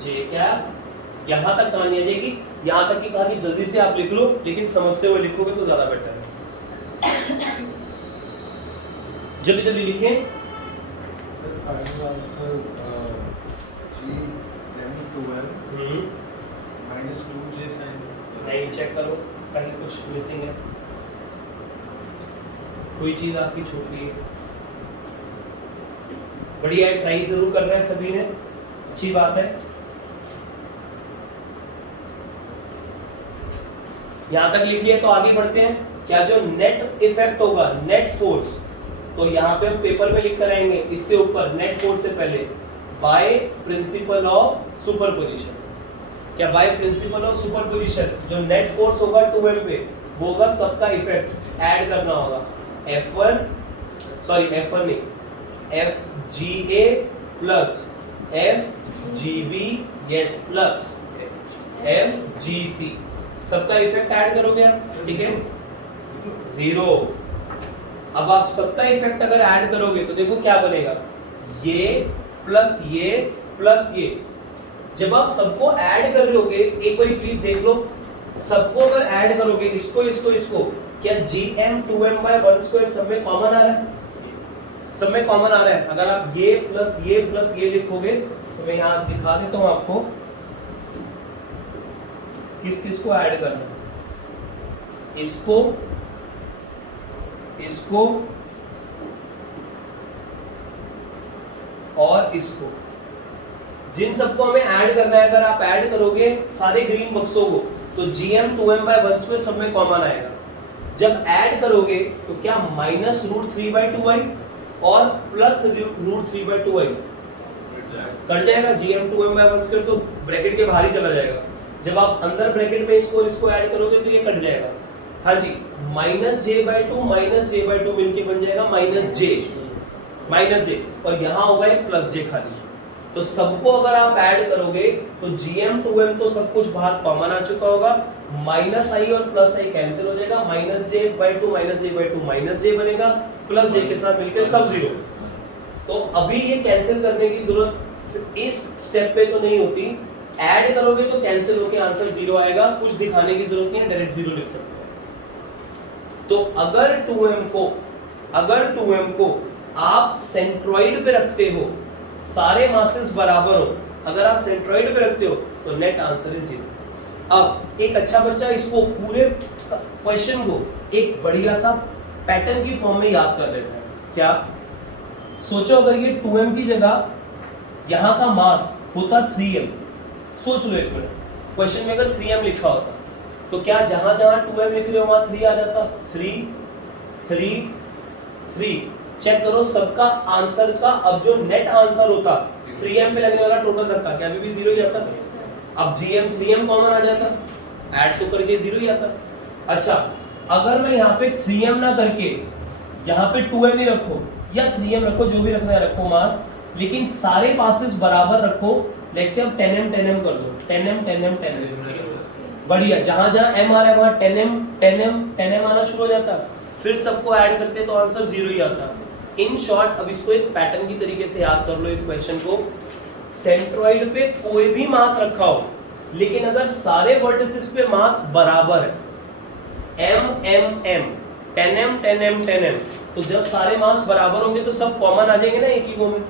जे कैप। यहां तक कहानी आ जाएगी, यहां तक की कहानी जल्दी से आप लिख लो, लेकिन समझते हुए लिखोगे तो ज्यादा बेटर है। जल्दी जल्दी लिखें। नहीं, चेक करो कहीं कुछ मिसिंग है, कोई चीज आपकी छूट गई है। बढ़िया है, ट्राई जरूर कर रहे हैं सभी ने, अच्छी बात है। यहां तक लिख लिया तो आगे बढ़ते हैं। क्या जो नेट इफेक्ट होगा, नेट फोर्स, तो यहाँ पे हम पेपर में लिख कर आएंगे, इससे ऊपर नेट फोर्स से पहले बाय प्रिंसिपल ऑफ सुपरपोजिशन। क्या बाय प्रिंसिपल ऑफ सुपरपोजिशन जो नेट फोर्स होगा 2m पे वो होगा सबका इफेक्ट ऐड करना होगा, F1 नहीं FGA plus F G B yes plus F G C, सबका इफेक्ट ऐड करोगे आप, ठीक है, 0। अब आप सबका इफेक्ट अगर ऐड करोगे तो देखो क्या बनेगा, ये प्लस ये प्लस ये। जब आप सबको ऐड कर रहे होगे, एक बार प्लीज देख लो, सबको अगर ऐड करोगे इसको इसको इसको, क्या gm 2m by 1 स्क्वायर सब में कॉमन आ रहा है, सब में कॉमन आ रहा है। अगर आप ये प्लस ये लिखोगे तो मैं यहां दिखा देता हूं आपको किस किस को ऐड करना है, इसको इसको और इसको, जिन सबको हमें ऐड करना है, अगर आप ऐड करोगे सारे ग्रीन बक्सों को तो gm 2m by 1 स्क्वायर सब में कॉमन आएगा। जब ऐड करोगे तो क्या माइनस रूट 3/2i और प्लस रूट 3/2i कट जाएगा, gm 2m by 1 स्क्वायर तो ब्रैकेट के बाहर ही चला जाएगा। जब आप अंदर ब्रैकेट में इसको और इसको ऐड करोगे तो ये कट जाएगा, हाँ जी, -j/2 मिलके बन जाएगा -j, और यहाँ होगा एक +j खाली। तो सबको अगर आप ऐड करोगे तो gm 2m तो सब कुछ बाहर कॉमन आ चुका होगा, -i और +i कैंसिल हो जाएगा, -j/2 -j बनेगा, +j के साथ मिलकर सब 0। तो अभी ये कैंसिल करने की जरूरत इस स्टेप पे तो नहीं होती, ऐड करोगे तो कैंसिल होकर आंसर 0 आएगा, कुछ दिखाने की जरूरत नहीं है, डायरेक्ट 0 लिख सकते हो। तो अगर 2m को आप सेंट्रॉइड पे रखते हो, सारे मासेस बराबर हो, अगर आप सेंट्रॉइड पे रखते हो तो नेट आंसर है 0। अब एक अच्छा बच्चा इसको पूरे क्वेश्चन को एक बढ़िया सा पैटर्न की फॉर्म में याद कर लेता है। क्या सोचो, अगर ये 2m की जगह यहाँ का मास होता 3m, सोच लो एक मिनट, क्वेश्चन में अगर 3m लिखा होता तो क्या जहां जहां 2m लिख रहे हो वहां 3 आ जाता, 3 चेक करो सबका आंसर का। अब जो नेट आंसर होता 3m पे लगने वाला टोटल धक्का, क्या अभी भी 0 ही आता? अब gm 3m कॉमन आ जाता, ऐड तो करके 0 ही आता। अच्छा, अगर मैं यहाँ पे 3m ना करके यहाँ पे 2m ही रखो या 3m रखो, जो भी रखना है रखो मास, लेकिन सारे पासेस बराबर रखो, लेट्स से अब 10m कर दो, 10m बढ़िया, जहां जहां m आ रहा है वहां 10m आना शुरू हो जाता, फिर सबको ऐड करते तो आंसर 0 ही आता। इन शॉर्ट, अब इसको एक पैटर्न की तरीके से याद कर लो इस क्वेश्चन को। सेंट्रॉइड पे कोई भी मास रखा हो, लेकिन अगर सारे वर्टिसेस पे मास बराबर है, m 10m, तो जब सारे मास बराबर होंगे तो सब कॉमन आ जाएंगे ना एक ही वो में,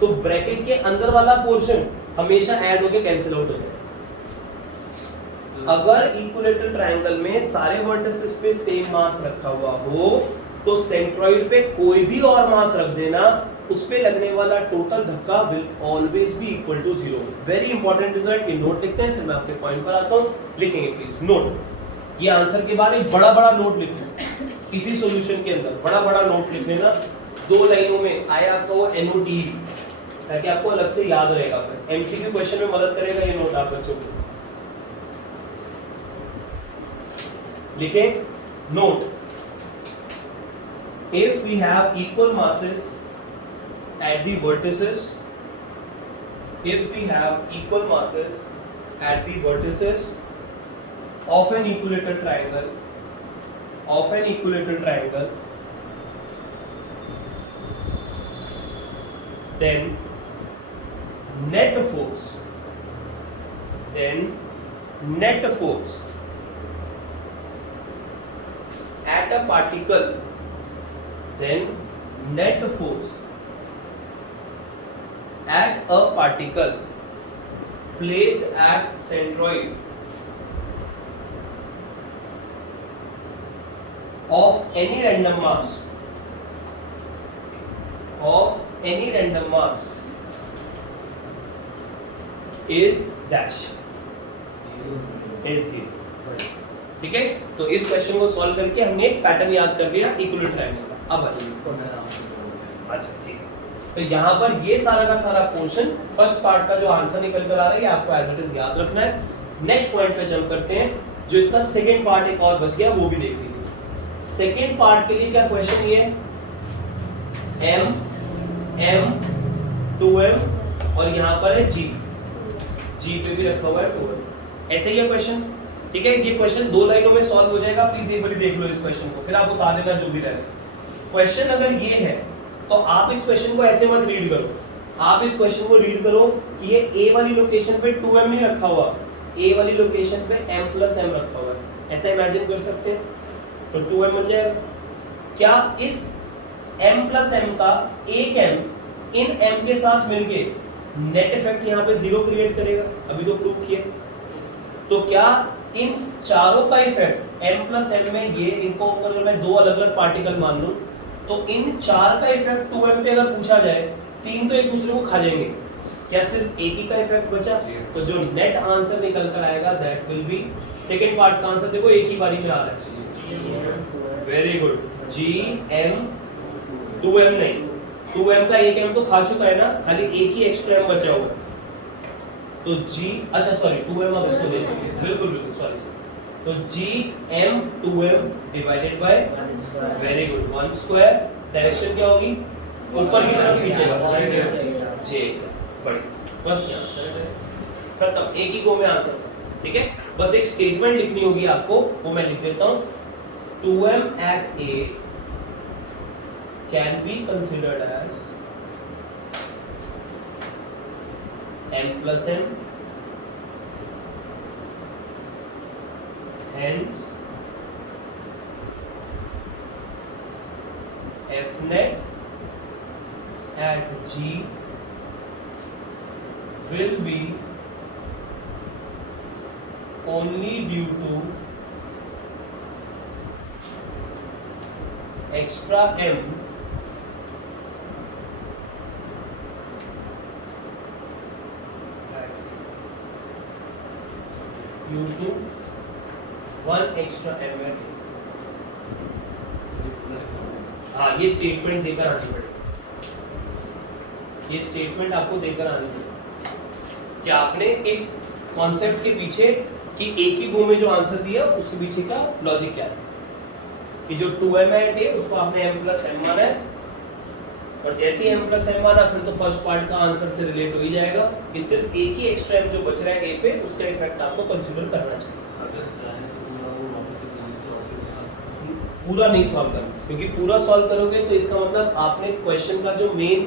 तो ब्रैकेट के अंदर वाला पोर्शन हमेशा ऐड होके कैंसिल आउट हो जाएगा। अगर इक्विलेटरल ट्रायंगल में सारे वर्टिसेस पे सेम मास रखा हुआ हो तो सेंट्रॉइड पे कोई भी और मास रख देना, उस पे लगने वाला टोटल धक्का will always be equal to 0। Very important result, ये नोट लिखते हैं, फिर मैं आपके पॉइंट पर आता हूं, लिखेंगे प्लीज नोट। ये आंसर के बाद एक बड़ा नोट लिखें इसी सॉल्यूशन के अंदर, बड़ा नोट लिख लेना, 2 लाइनों में आया आपका वो NOT, ताकि आपको अलग से याद रहेगा, फिर MCQ क्वेश्चन में मदद करेगा ये नोट आप बच्चों को। लिखें note, if we have equal masses at the vertices, if we have equal masses at the vertices of an equilateral triangle, then net force at a particle, then net force at a particle placed at centroid of any random mass is dash, is 0। ठीक है, तो इस question को solve करके हमने एक pattern याद कर लिया इक्विलेटरल ट्रायंगल का। अब अच्छा ठीक है, तो यहाँ पर ये सारा का सारा पोर्शन फर्स्ट पार्ट का जो आंसर निकल कर आ रहा है आपको एज इट इज याद रखना है। नेक्स्ट पॉइंट पे जंप करते हैं, जो इसका सेकंड पार्ट एक और बच गया वो भी देख लीजिए। सेकंड पार्ट के लिए क्या क्वेश्चन ये है, m 2m और यहाँ पर है जी, जी पे भी रखा हुआ है 2m। ऐसे ही है क्वेश्चन, ठीक है। ये क्वेश्चन 2 लाइनों में सॉल्व हो जाएगा, प्लीज एक बार देख लो इस क्वेश्चन को, फिर आप बता देना जो भी रहे। क्वेश्चन अगर ये है तो आप इस क्वेश्चन को ऐसे मत रीड करो, आप इस क्वेश्चन को रीड करो कि ये ए वाली लोकेशन पे 2m नहीं रखा हुआ, ए वाली लोकेशन पे m प्लस m रखा हुआ है, ऐसा इमेजिन कर सकते हैं। तो 2m बन जाएगा। क्या इस m प्लस m का एक m इन m के साथ मिलके नेट इफेक्ट यहाँ पे 0 क्रिएट करेगा? अभी तो प्रूव किया। तो क्या इन चारों का इफेक्ट m प्लस m में, ये इनको अगर मैं 2 अलग अलग पार्टिकल मान लूं तो इन 4 का इफेक्ट 2m पे अगर पूछा जाए, 3 तो एक दूसरे को खा जाएंगे, क्या सिर्फ एक ही का इफेक्ट बचा? तो जो नेट आंसर निकल कर आएगा that will B, second part का आंसर देखो एक ही बारी में आ रहा है, वेरी गुड, GM 2m नहीं, 2m का एक m तो खा चुका है ना, खाली एक ही एक्स्ट्रा m बचा हुआ है। तो G, अच्छा सॉरी 2m अब इसको दे, बिल्कुल बिल्कुल सॉरी, तो GM 2m divided bye, very good, 1 square, direction क्या होगी? ऊपर की तरफ खींचेगा, J, बढ़िया, बस ये आंसर है, खत्म, एक ही गो में आंसर, ठीक है। बस एक स्टेटमेंट लिखनी होगी आपको, वो मैं लिख देता हूं, 2m at A can be considered as m plus n, hence f net at G will be only due to extra m due to 1 extra m at A। हाँ, ये स्टेटमेंट देकर आनी पड़ेगी, ये स्टेटमेंट आपको देकर आनी पड़ेगी कि आपने इस कॉन्सेप्ट के पीछे कि एक ही गो में जो आंसर दिया उसके पीछे का लॉजिक क्या है, कि जो 2m है at A उसको आपने m plus m माना है, और जैसे ही m plus m माना फिर तो फर्स्ट पार्ट का आंसर से रिलेट हो ही जाएगा कि सिर्फ एक ही एक्स्ट्रा m जो बच रहा है A पे, उसका इफेक्ट आपको कंसीडर करना चाहिए। अगर चाहे तो पूरा नहीं सॉल्व करना, क्योंकि पूरा सॉल्व करोगे तो इसका मतलब आपने क्वेश्चन का जो मेन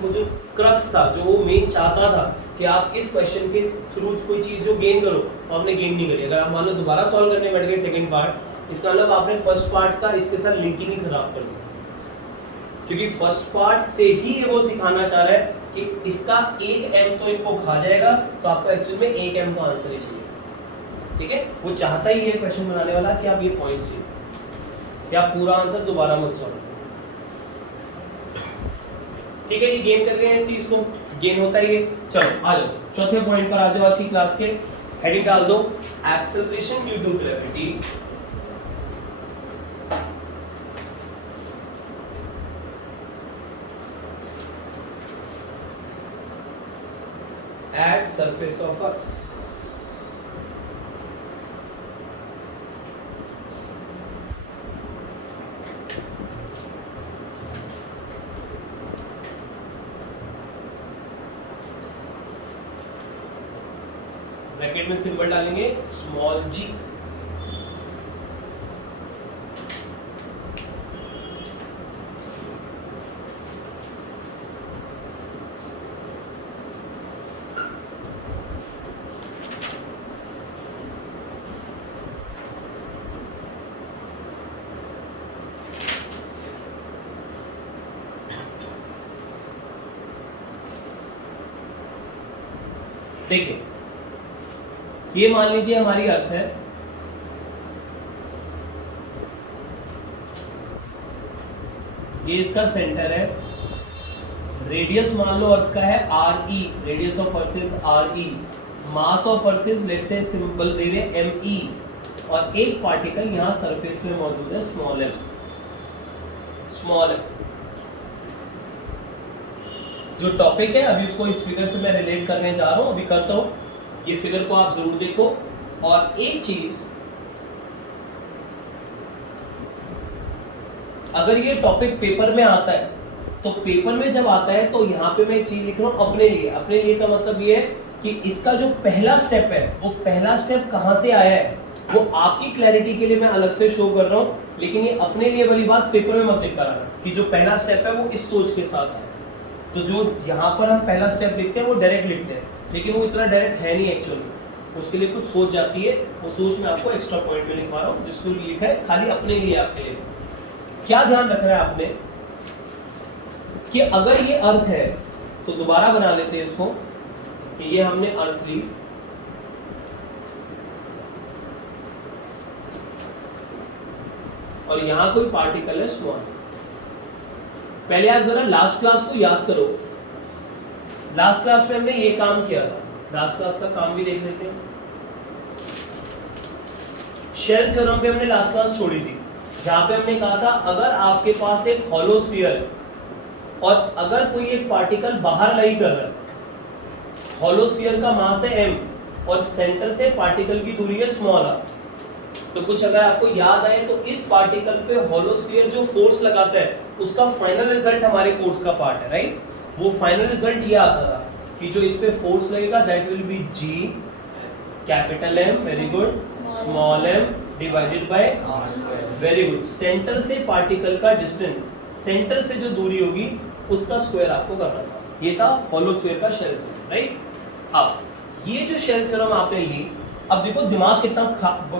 वो जो क्रक्स था, जो वो मेन चाहता था कि आप इस क्वेश्चन के थ्रू कोई चीज जो गेन करो, तो आपने गेन नहीं करी। अगर आप मान लो दोबारा सॉल्व करने बैठ गए सेकंड पार्ट, इसका मतलब आपने फर्स्ट पार्ट का इसके साथ लिंकिंग ही खराब कर दिया, क्योंकि फर्स्ट पार्ट से ही वो सिखाना चाह रहा है कि इसका एक m तो इनको खा जाएगा, तो आपको एक्चुअल में एक m का आंसर ही चाहिए, ठीक है। वो चाहता ही ये क्वेश्चन बनाने वाला कि आप ये पॉइंट चाहिए, कि आप पूरा आंसर दोबारा मत सॉल्व, ठीक है। ये गेन कर गए हैं इसी, इसको गेन होता ही है। चलो आ जाओ चौथे पॉइंट पर आ जाओ, आज की क्लास के हेडिंग डाल दो, acceleration due to gravity at surface of Earth। Bracket में सिंबल डालेंगे स्मॉल g, देखिए ये मान लीजिए हमारी अर्थ है, ये इसका सेंटर है, रेडियस मान लो अर्थ का है RE, radius of earth is RE, mass of earth is let's say symbol दे रहे ME, और एक पार्टिकल यहाँ सरफेस में मौजूद है स्मॉल m, स्मॉल m। जो टॉपिक है अभी उसको इस फिगर से मैं रिलेट करने जा रहा हूं, अभी करता हूं, ये फिगर को आप जरूर देखो। और एक चीज, अगर ये टॉपिक पेपर में आता है तो पेपर में जब आता है तो यहाँ पे मैं एक चीज लिख रहा हूँ अपने लिए। अपने लिए का मतलब ये है कि इसका जो पहला स्टेप है वो पहला स्टेप कहाँ से आया है वो आपकी क्लैरिटी के लिए मैं अलग से शो कर रहा हूँ, लेकिन ये अपने लिए वाली बात पेपर में मत लिख कर आना कि जो पहला स्टेप है वो इस सोच के साथ है। तो जो यहाँ पर हम पहला स्टेप लिखते हैं वो डायरेक्ट लिखते हैं, लेकिन वो इतना डायरेक्ट है नहीं एक्चुअली, उसके लिए कुछ सोच जाती है। वो सोच मैं आपको एक्स्ट्रा पॉइंट में लिखवा रहा हूँ जिसको लिखा है खाली अपने लिए, आपके लिए। क्या ध्यान रखना है आपने कि अगर ये अर्थ है तो दोबारा बना लेते हैं इसको कि ये हमने अर्थ ली, और यहां कोई पार्टिकल है स्मॉल। पहले आप जरा लास्ट क्लास को याद करो, लास्ट क्लास में हमने ये काम किया था। लास्ट क्लास का काम भी देख लेते हैं। शेल थ्योरम पे हमने लास्ट क्लास छोड़ी थी, जहां पे हमने कहा था अगर आपके पास एक हॉलो स्फीयर है और अगर कोई एक पार्टिकल बाहर लाई कर रहा है, हॉलो स्फीयर का मास है m और सेंटर से पार्टिकल की दूरी है स्मॉल r, तो कुछ अगर आपको याद आए तो इस पार्टिकल पे हॉलो स्फीयर जो फोर्स लगाता है उसका फाइनल रिजल्ट हमारे कोर्स का पार्ट है, राइट। वो फाइनल रिजल्ट ये आता था कि जो इस पे फोर्स लगेगा that will be g capital M, very good, small m divided by r, very good. Centre से पार्टिकल का डिस्टेंस, सेंटर से जो दूरी होगी उसका स्क्वायर आपको करना था। ये था हॉलो स्फीयर का शेल थ्योरम, राइट। अब ये जो शेल थ्योरम आपने ली, अब देखो दिमाग कितना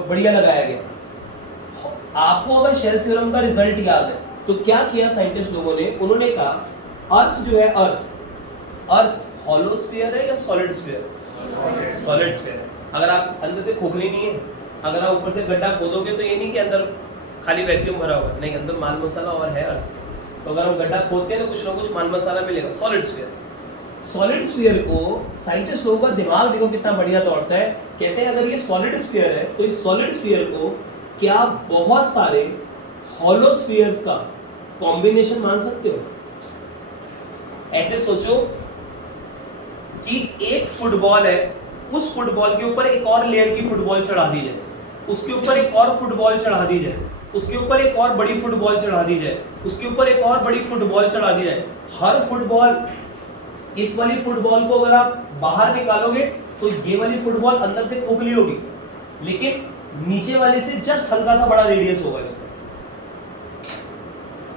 बढ़िया लगाया गया। आपको अगर शेल थ्योरम का रिजल्ट याद है तो क्या किया साइंटिस्ट लोगों ने, उन्होंने कहा अर्थ जो है अर्थ हॉलो स्फीयर है या सॉलिड स्फीयर? सॉलिड स्फीयर है। अगर आप अंदर से खोखली नहीं है, अगर आप ऊपर से गड्ढा खोदोगे तो ये नहीं कि अंदर खाली वैक्यूम भरा होगा, नहीं, अंदर माल मसाला और है अर्थ। तो अगर हम गड्ढा खोदते हैं तो कुछ ना कुछ माल मसाला मिलेगा, सॉलिड स्फीयर। सॉलिड स्फीयर को साइंटिस्ट लोगों का दिमाग देखो कितना बढ़िया दौड़ता है। कहते हैं अगर ये सॉलिड स्फीयर है तो इस सॉलिड स्फीयर को क्या बहुत सारे हॉलो स्फीयर्स का कॉम्बिनेशन मान सकते हो? ऐसे सोचो कि एक फुटबॉल है, उस फुटबॉल के ऊपर एक और लेयर की फुटबॉल चढ़ा दी जाए, उसके ऊपर एक और फुटबॉल चढ़ा दी जाए, उसके ऊपर एक और बड़ी फुटबॉल चढ़ा दी जाए, उसके ऊपर एक और बड़ी फुटबॉल चढ़ा दी जाए। हर फुटबॉल, इस वाली फुटबॉल को अगर आप बाहर निकालोगे तो ये वाली फुटबॉल अंदर से खोखली होगी, लेकिन नीचे वाले से जस्ट हल्का सा बड़ा रेडियस होगा इसका।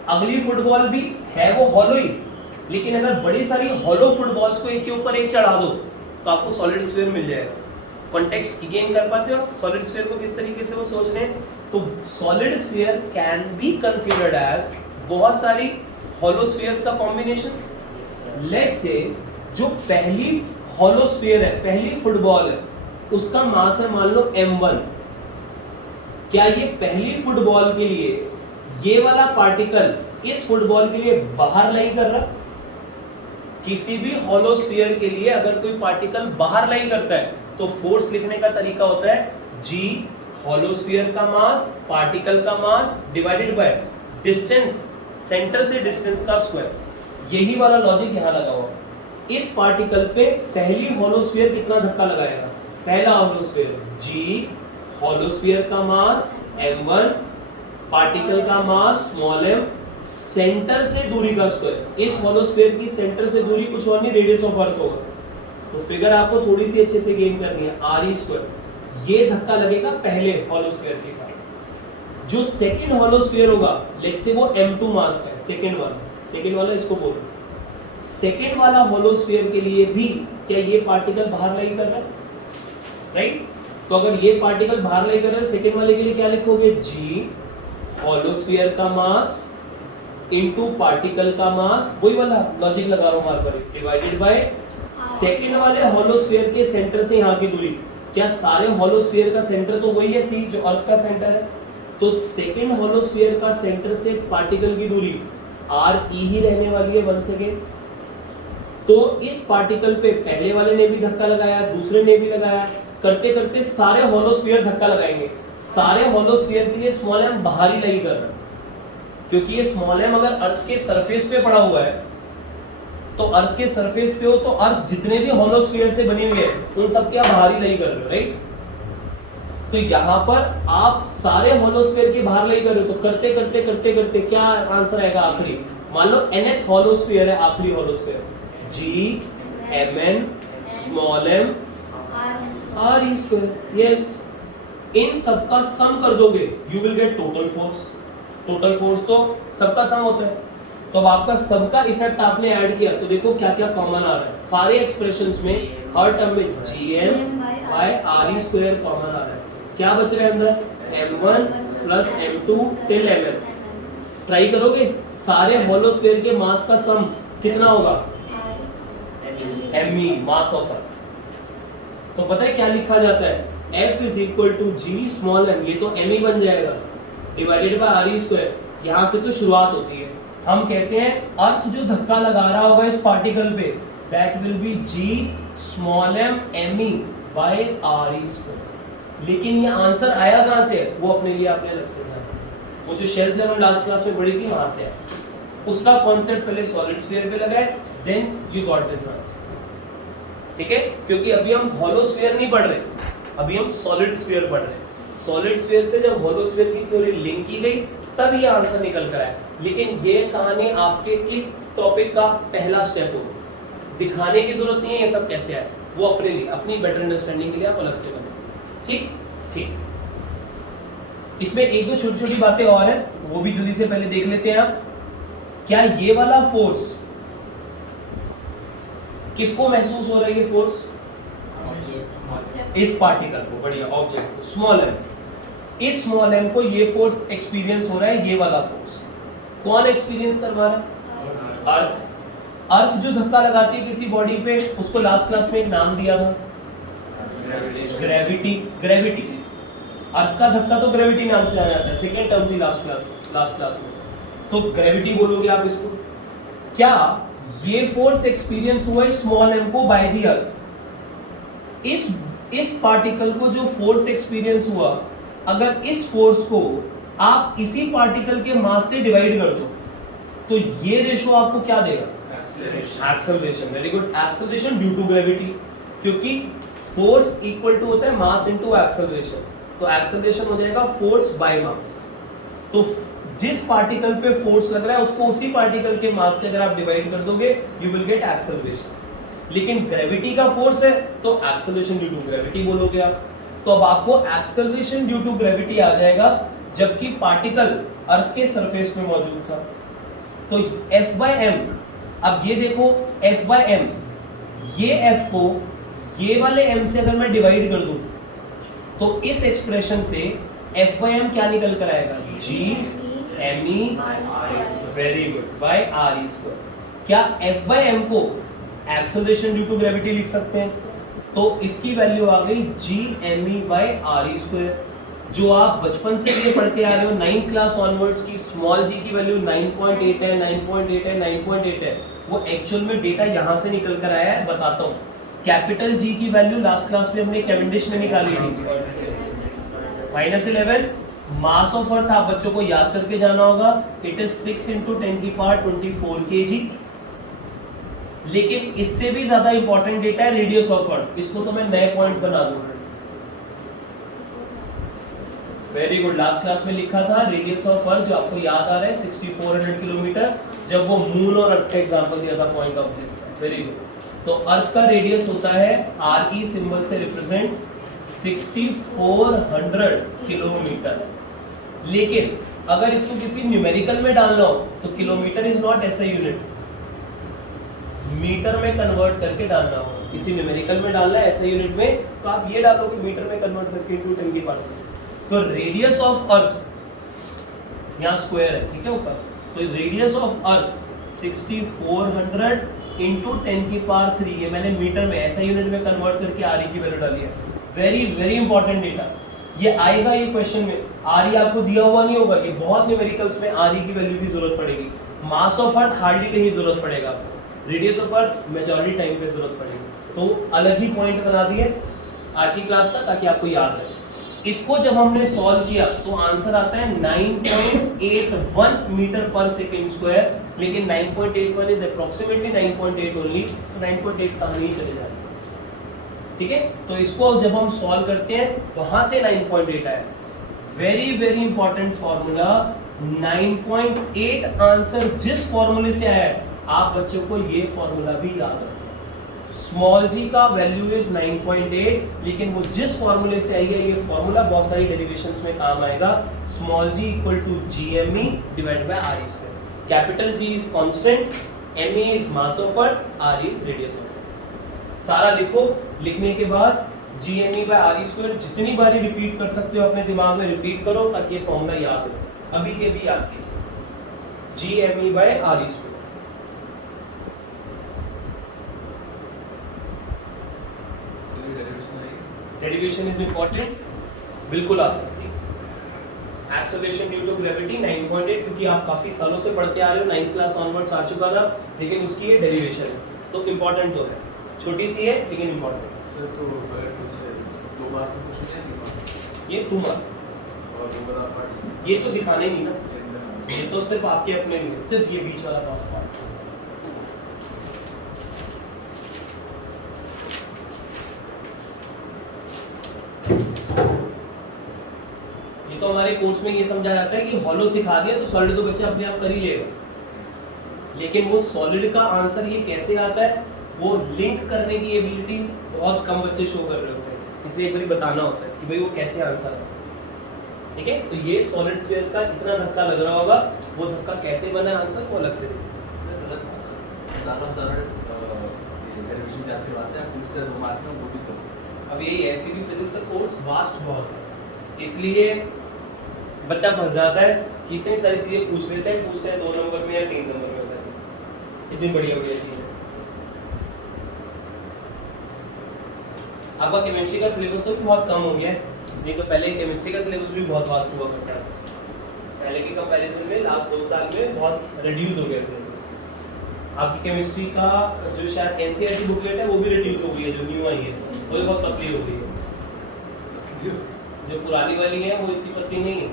अगली फुटबॉल भी है वो हॉलो ही, लेकिन अगर बड़ी सारी हॉलो फुटबॉल्स को एक के ऊपर एक चढ़ा दो तो आपको सॉलिड स्फीयर मिल जाएगा। कॉन्टेक्स्ट गेन कर पाते हो सॉलिड स्फीयर को किस तरीके से वो सोच रहे हैं? तो solid sphere can be considered as बहुत सारी हॉलो स्फीयर्स का कॉम्बिनेशन। लेट्स से जो पहली हॉलो स्फीयर है, पहली फुटबॉल है, उसका मास है मान लो m1। क्या ये पहली फुटबॉल के लिए ये वाला पार्टिकल इस फुटबॉल के लिए बाहर लाई कर रहा? किसी भी हॉलो स्फीयर के लिए अगर कोई पार्टिकल बाहर लाई करता है तो फोर्स लिखने का तरीका होता है g हॉलो स्फीयर का मास, पार्टिकल का mass divided by distance, centre से डिस्टेंस का स्क्वायर। यही वाला लॉजिक यहां लगा हुआ। इस पार्टिकल पे पहली हॉलो स्फीयर कितना धक्का लगाएगा? पहला hollow sphere g hollow sphere का मास m1, पार्टिकल का मास स्मॉल m, सेंटर से दूरी का स्क्वायर। इस हॉलो स्फीयर की सेंटर से दूरी कुछ और नहीं, रेडियस ऑफ अर्थ होगा। तो फिगर आपको थोड़ी सी अच्छे से गेन करनी है, r स्क्वायर। ये धक्का लगेगा पहले हॉलो स्फीयर के बाद। जो सेकंड हॉलो स्फीयर होगा, लेट्स से वो m2 मास का है, सेकंड वाला इसको बोलो। सेकंड वाला हॉलो स्फीयर के लिए भी क्या ये पार्टिकल बाहर लाई कर रहा है? राइट। तो अगर ये पार्टिकल बाहर लाई कर रहा है, सेकंड वाले के लिए क्या लिखोगे? g हॉलो स्फीयर का मास इनटू पार्टिकल का मास, वही वाला लॉजिक लगा रहा हूं बार बार, डिवाइडेड बाय सेकंड वाले हॉलो स्फीयर के सेंटर से यहां की दूरी। क्या सारे हॉलो स्फीयर का सेंटर तो वही है c, जो अर्थ का सेंटर है? तो सेकंड हॉलो स्फीयर का सेंटर से पार्टिकल की दूरी r e ही रहने वाली है 1 सेकेंड। तो इस पार्टिकल पे पहले वाले ने भी धक्का लगाया, दूसरे ने भी लगाया, करते करते सारे हॉलो स्फीयर धक्का लगाएंगे। सारे हॉलो स्फीयर के लिए स्मॉल m बाहर ही लाई कर रहा है, क्योंकि ये स्मॉल m अगर अर्थ के सरफेस पे पड़ा हुआ है तो अर्थ के सरफेस पे हो तो अर्थ जितने भी हॉलो स्फीयर से बनी हुई है उन सब के आप बाहर ही लाई कर रहे हो, राइट। तो यहाँ पर आप सारे हॉलो स्फीयर के बाहर लाई कर रहे हो, तो करते करते करते करते क्या आंसर आएगा आखिरी? मान लो nth होलो स्फीयर है, आखिरी hollow sphere, g mn small m re square. Yes, इन सबका सम कर दोगे you will get total force. Total force तो सबका सम होता है, तो अब आपका सबका इफेक्ट आपने ऐड किया तो देखो क्या क्या कॉमन आ रहा है। सारे एक्सप्रेशंस में हर टर्म में gm by re square common आ रहा है। क्या बच रहा है अंदर, m1 plus m2 till mn। Try करोगे, सारे होलो स्फीयर के मास का सम कितना होगा, me मास ऑफ अर्थ। तो पता है क्या लिखा जाता है, F is equal to G small m, ये तो me बन जाएगा डिवाइडेड बाय re स्क्वायर। यहाँ से तो शुरुआत होती है। हम कहते हैं अर्थ जो धक्का लगा रहा होगा इस पार्टिकल पे, that will be g small m me by re square. लेकिन ये आंसर आया कहाँ से, वो अपने लिए आपने अलग से जाना। वो जो शेल थ्योरम लास्ट क्लास में पढ़ी थी वहां से है, उसका कॉन्सेप्ट पहले सॉलिड स्फीयर पे लगाए, then you got this answer. ठीक है, क्योंकि अभी हम होलो स्फीयर नहीं पढ़ रहे, अभी हम सॉलिड स्फीयर पढ़ रहे हैं। सॉलिड स्फीयर से जब होलो स्फीयर की थ्योरी लिंक की गई तब ये आंसर निकल कर आया। लेकिन ये कहानी आपके इस टॉपिक का पहला स्टेप होगा, दिखाने की जरूरत नहीं है ये सब कैसे आया, वो अपने लिए, अपनी बेटर अंडरस्टैंडिंग के लिए आप अलग से बने। ठीक ठीक, इसमें एक दो छोटी छोटी बातें और हैं, वो भी जल्दी से पहले देख लेते हैं आप। क्या ये वाला फोर्स किसको महसूस हो रहा है, ये फोर्स इस पार्टिकल को, बढ़िया, ऑब्जेक्ट को, स्मॉल m। इस स्मॉल m को ये फोर्स एक्सपीरियंस हो रहा है, ये वाला फोर्स कौन एक्सपीरियंस करवा रहा है, अर्थ। अर्थ जो धक्का लगाती है किसी बॉडी पे, उसको लास्ट क्लास में एक नाम दिया था, ग्रेविटी। ग्रेविटी, अर्थ का धक्का तो ग्रेविटी नाम से आ जाता है, सेकेंड टर्म थी लास्ट क्लास में, तो ग्रेविटी बोलोगे आप इसको। क्या ये फोर्स एक्सपीरियंस हुआ है स्मॉल m को बाय द अर्थ। इस पार्टिकल को जो फोर्स एक्सपीरियंस हुआ, अगर इस फोर्स को आप इसी पार्टिकल के मास से डिवाइड कर दो तो ये रेशो आपको क्या देगा, acceleration. Very good, acceleration due to gravity, क्योंकि फोर्स इक्वल टू होता है मास इनटू एक्सेलरेशन, तो एक्सेलरेशन हो जाएगा फोर्स बाय मास। तो जिस पार्टिकल पे फोर्स लग रहा है उसको उसी पार्टिकल के मास से अगर आप डिवाइड कर दोगे यू विल गेट एक्सेलरेशन। लेकिन ग्रेविटी का फोर्स है तो एक्सेलरेशन ड्यू टू ग्रेविटी बोलोगे आप। तो अब आपको एक्सेलरेशन ड्यू टू ग्रेविटी आ जाएगा जबकि पार्टिकल अर्थ के सरफेस में मौजूद था। तो F by m, अब ये देखो F by m, ये F को ये वाले m से अगर मैं डिवाइड कर दूं तो इस एक्सप्रेशन से F by m क्या निकल कर आएगा, G me, very good, by re square. क्या F by m को एक्सेलरेशन ड्यू टू ग्रेविटी लिख सकते हैं, तो इसकी वैल्यू आ गई g me by re square. जो आप बचपन से ये पढ़ते आ रहे हो 9th क्लास ऑनवर्ड्स की स्मॉल g की वैल्यू 9.8 है, 9.8 है, 9.8 है, वो एक्चुअल में डेटा यहां से निकल कर आया है। बताता हूं, कैपिटल G की वैल्यू लास्ट क्लास में हमने कैवेंडिश में निकाली थी, -11। मास ऑफ अर्थ आप बच्चों को याद करके जाना होगा, इट इज 6 × 10⁻24 kg। लेकिन इससे भी ज्यादा इंपॉर्टेंट डेटा है रेडियस ऑफ अर्थ, इसको तो मैं नए पॉइंट बना दूंगा। वेरी गुड, लास्ट क्लास में लिखा था रेडियस ऑफ अर्थ, जो आपको याद आ रहा है 6400 किलोमीटर, जब वो मून और अर्थ का एग्जांपल दिया था point of view. Very good, तो अर्थ का रेडियस होता है RE सिंबल से रिप्रेजेंट 6400 किलोमीटर। लेकिन अगर इसको किसी न्यूमेरिकल में डालना हो तो किलोमीटर इज नॉट ऐसा यूनिट, मीटर में कन्वर्ट करके डालना होगा। किसी न्यूमेरिकल में डालना है ऐसे यूनिट में तो आप ये डालोगे मीटर में कन्वर्ट करके into 10 की पावर। तो रेडियस ऑफ अर्थ यहाँ स्क्वायर है, ठीक है ऊपर, तो रेडियस ऑफ अर्थ 6400 into 10 की पावर 3, ये मैंने मीटर में ऐसा यूनिट में कन्वर्ट करके RE की वैल्यू डाली है। वेरी वेरी इंपॉर्टेंट डेटा, ये आएगा ये क्वेश्चन में। RE आपको दिया हुआ नहीं होगा, ये बहुत न्यूमेरिकल्स में RE की वैल्यू की जरूरत पड़ेगी। मास ऑफ अर्थ हार्डली कहीं जरूरत पड़ेगा आपको, radius of earth majority time पे जरूरत पड़ेगी। तो अलग ही पॉइंट बना दिए आज की क्लास का ताकि आपको याद रहे। इसको जब हमने सॉल्व किया तो आंसर आता है 9.81 मीटर पर सेकेंड स्क्वायर, लेकिन 9.81 इज अप्रोक्सीमेटली 9.8 ओनली, तो 9.8 कहां नहीं चले जाते, ठीक है। तो इसको जब हम सॉल्व करते हैं वहां से 9.8 आया। Very very important formula, 9.8 answer जिस फॉर्मूले से आया है, आप बच्चों को ये फॉर्मूला भी याद रखना। स्मॉल जी का वैल्यू इज 9.8, लेकिन वो जिस फॉर्मूले से आई है, ये फॉर्मूला बहुत सारी डेरिवेशंस में काम आएगा। Small G equal to GME divided by RE square. Capital G is constant, ME is mass of Earth, RE is radius of Earth. सारा लिखो, लिखने के बाद GME बाय RE स्क्वायर जितनी बारी रिपीट कर सकते हो अपने दिमाग में रिपीट करो, ताकि ये फॉर्मूला याद हो। अभी के भी याद कीजिए, GME by RE square. Derivation is important, बिल्कुल आ सकती है। एक्सेलरेशन ड्यू टू ग्रेविटी 9.8, क्योंकि आप काफी सालों से पढ़ के आ रहे हो, 9th क्लास ऑनवर्ड्स आ चुका था, लेकिन उसकी ये डेरिवेशन है, तो इंपॉर्टेंट तो है, छोटी सी है लेकिन इंपॉर्टेंट। सर तो अगर कुछ 2 मार्क तो कुछ नहीं है, ये 2 मार्क और 2 बड़ा पार्ट ये तो दिखाने नहीं ना, ये तो सिर्फ आपके अपने लिए, सिर्फ ये बीच वाला पार्ट। ये तो हमारे कोर्स में ये समझा जाता है कि हॉलो सिखा दिया तो सॉलिड तो बच्चा अपने आप कर ही लेगा, लेकिन वो सॉलिड का आंसर ये कैसे आता है, वो लिंक करने की एबिलिटी बहुत कम बच्चे शो कर रहे होते हैं, इसलिए एक बार बताना होता है कि भाई वो कैसे आंसर है। ठीक है, तो ये सॉलिड स्फीयर का इतना धक्का लग रहा होगा, वो धक्का कैसे बना है आंसर वो अलग से देखिए। अब यही है, क्योंकि फिजिक्स का कोर्स वास्ट बहुत है, इसलिए बच्चा फंस जाता है कि इतनी सारी चीजें पूछते हैं 2 नंबर में या 3 नंबर में होता है, इतनी बढ़िया बढ़िया चीज है। आपका केमिस्ट्री का सिलेबस तो भी बहुत कम हो गया है, नहीं तो पहले केमिस्ट्री का सिलेबस भी बहुत वास्ट हुआ करता था, पहले के कंपैरिजन में लास्ट 2 साल में बहुत रिड्यूस हो गया सिलेबस। आपकी केमिस्ट्री का जो शायद NCERT बुकलेट है वो भी रिड्यूस हो गई है, जो न्यू आई है वो भी बहुत पतली हो गई है, जो पुरानी वाली है वो इतनी पतली नहीं है।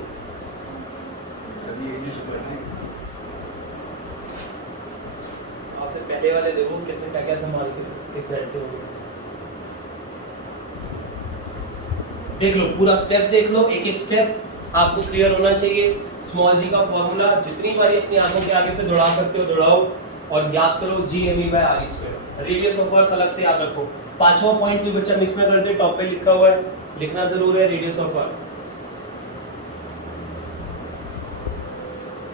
आपसे पहले वाले देखो कितने क्या क्या संभाल के बैठते हो, देख लो पूरा स्टेप्स देख लो, एक एक स्टेप आपको क्लियर होना चाहिए। स्मॉल जी का फॉर्मूला जितनी बारी अपनी आंखों के आगे से दौड़ा सकते हो दौड़ाओ, और याद करो GME by RE square. Radius of Earth अलग से याद रखो, 5वां पॉइंट कोई बच्चा मिस ना कर दे, टॉप पे लिखा हुआ है, लिखना जरूर है। रेडियस ऑफ अर्थ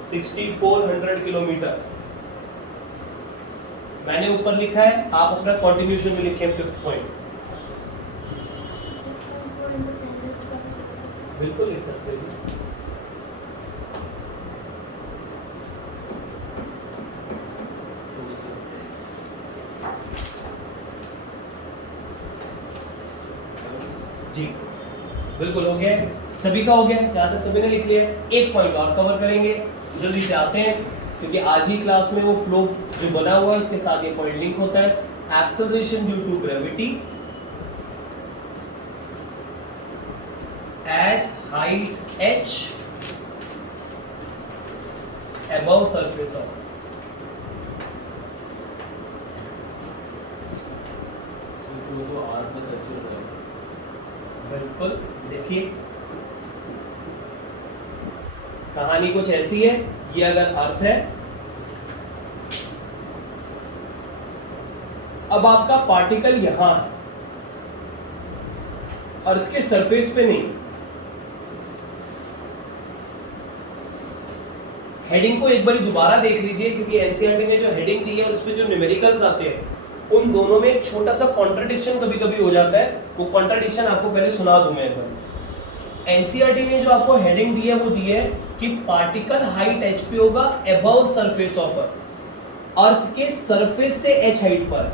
6400 किलोमीटर, मैंने ऊपर लिखा है, आप अपना कंटिन्यूएशन में लिखें 5th पॉइंट, बिल्कुल लिख सकते हैं। जी बिल्कुल हो गया, सभी का हो गया, यहाँ तक सभी ने लिख लिया। एक पॉइंट और कवर करेंगे, जल्दी से आते हैं, क्योंकि आज ही क्लास में वो फ्लो जो बना हुआ है उसके साथ ये पॉइंट लिंक होता है। Acceleration due to gravity at height h above surface of, तो R प्लस H हो जाएगा। बिल्कुल। देखिए कहानी कुछ ऐसी है, ये अगर अर्थ है, अब आपका पार्टिकल यहां है, अर्थ के सरफेस पे नहीं। हेडिंग को एक बार दोबारा देख लीजिए, क्योंकि एनसीईआरटी में जो हेडिंग दी है और उसमें जो न्यूमेरिकल्स आते हैं उन दोनों में एक छोटा सा कॉन्ट्रडिक्शन कभी कभी हो जाता है। वो कॉन्ट्रडिक्शन आपको पहले सुना दूं मैं एक बार। एनसीईआरटी ने जो आपको हेडिंग दी है वो दी है कि पार्टिकल हाइट h पे होगा अबव सरफेस ऑफ अर्थ, अर्थ के सरफेस से h हाइट पर।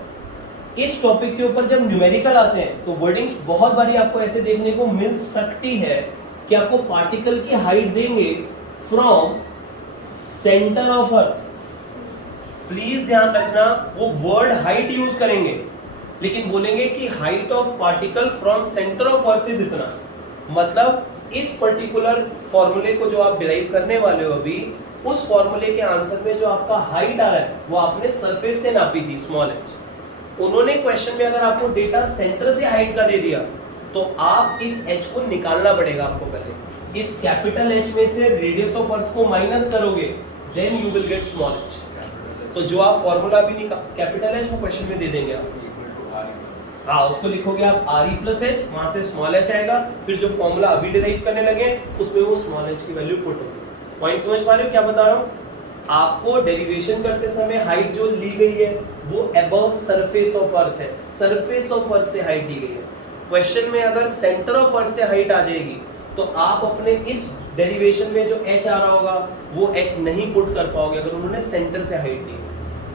इस टॉपिक के ऊपर जब न्यूमेरिकल आते हैं तो वर्डिंग्स बहुत बारी आपको ऐसे देखने को मिल सकती है कि आपको पार्टिकल की हाइट देंगे from centre of earth. Please ध्यान रखना, वो वर्ड हाइट यूज करेंगे लेकिन बोलेंगे कि height of particle from centre of earth is इतना। मतलब इस पर्टिकुलर फॉर्मूले को जो आप डिराइव करने वाले हो अभी, उस फॉर्मूले के आंसर में जो आपका हाइट आ रहा है वो आपने सरफेस से नापी थी स्मॉल h। उन्होंने क्वेश्चन में अगर आपको डेटा सेंटर से हाइट का दे दिया तो आप इस h को निकालना पड़ेगा आपको पहले। इस कैपिटल एच में से रेडियस ऑफ अर्थ को माइनस करोगे then you will get small H. तो जो आप फॉर्मूला भी कैपिटल एच वो क्वेश्चन में दे देंगे आप, हाँ उसको लिखोगे आप आर ई प्लस एच, वहां से स्मॉल एच आएगा, फिर जो फॉर्मूला अभी डिराइव करने लगे उसमें वो स्मॉल एच की वैल्यू पुट होगी। पॉइंट समझ पा रहे हो क्या बता रहा हूँ? आपको डेरिवेशन करते समय हाइट जो ली गई है वो अबव सरफेस ऑफ अर्थ है, सरफेस ऑफ अर्थ से हाइट दी गई है। क्वेश्चन में अगर सेंटर ऑफ अर्थ से हाइट आ जाएगी तो आप अपने इस डेरिवेशन में जो h आ रहा होगा वो h नहीं पुट कर पाओगे अगर उन्होंने सेंटर से हाइट दी।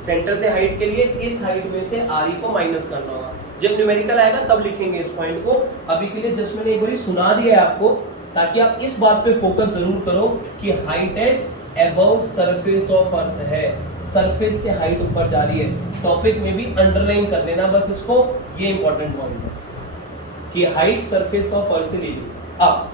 सेंटर से हाइट के लिए इस हाइट में से आर को माइनस करना होगा। जब न्यूमेरिकल आएगा तब लिखेंगे इस पॉइंट को, अभी के लिए जस्ट मैंने एक बार सुना दिया है आपको ताकि आप इस बात पे फोकस जरूर करो कि height h above surface of अर्थ है, सरफेस से हाइट ऊपर जा रही है। टॉपिक में भी अंडरलाइन कर लेना बस इसको, ये इंपॉर्टेंट पॉइंट है कि हाइट सरफेस ऑफ अर्थ से ली गई। अब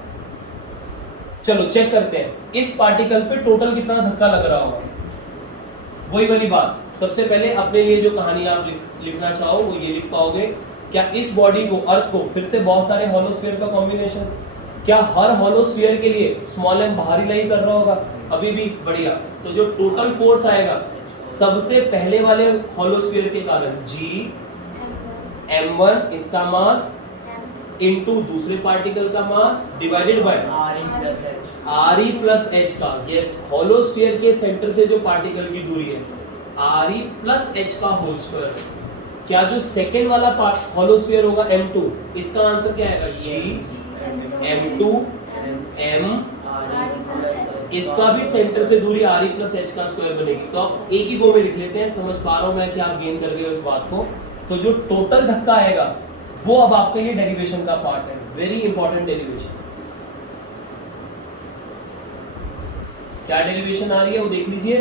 चलो चेक करते हैं इस पार्टिकल पे टोटल कितना धक्का लग रहा होगा। वही वाली बात, सबसे पहले अपने लिए जो कहानी आप लिखना चाहो वो ये लिख पाओगे। क्या इस बॉडी को, अर्थ को, फिर से बहुत सारे हॉलोस्फीयर का कॉम्बिनेशन, क्या हर हॉलोस्फीयर के लिए स्मॉल एम बाहरी लाई कर रहा होगा? अभी भी बढ़िया। तो जो टोटल फोर्स आएगा सबसे पहले वाले हॉलोस्फीयर के कारण जी m1 इसका मास इनटू दूसरे पार्टिकल का mass divided by R E plus H का। यस, हॉलोस्फीयर के सेंटर से जो पार्टिकल की दूरी है आर ई प्लस एच का होल स्क्वायर। क्या जो सेकेंड वाला पार्ट हॉलोस्फीयर होगा m2, इसका आंसर क्या आएगा? जी m2 m, इसका भी सेंटर से दूरी आर ई प्लस एच का स्क्वायर बनेगी। तो आप एक ही गो में लिख लेते हैं, समझ पा रहा हूं मैं कि आप गेन कर गए इस बात को। तो जो टोटल धक्का आएगा वो अब आपका ये डेरिवेशन का पार्ट है, वेरी इंपॉर्टेंट डेरिवेशन। क्या डेरिवेशन आ रही है वो देख लीजिए।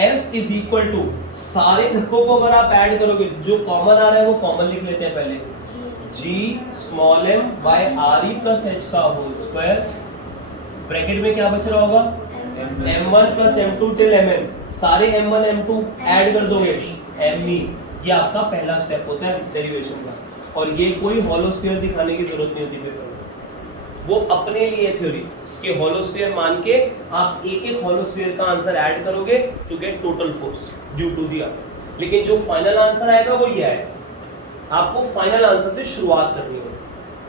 F इज इक्वल टू, सारे धक्कों को अगर आप ऐड करोगे जो कॉमन आ रहा है वो कॉमन लिख लेते हैं पहले, G small m by R E plus H का होल स्क्वायर। ब्रैकेट में क्या बच रहा होगा? m1 plus m2 till mn, सारे m1 m2 ऐड कर दोगे me। ये आपका पहला स्टेप होता है डेरिवेशन का, और ये कोई हॉलोस्फीयर दिखाने की जरूरत नहीं होती पेपर में, वो अपने लिए थ्योरी कि हॉलोस्फीयर मान के आप एक एक हॉलोस्फीयर का आंसर ऐड करोगे to get total force due to the Earth. लेकिन जो फाइनल आंसर आएगा वो ये है, आपको फाइनल आंसर से शुरुआत करनी होगी,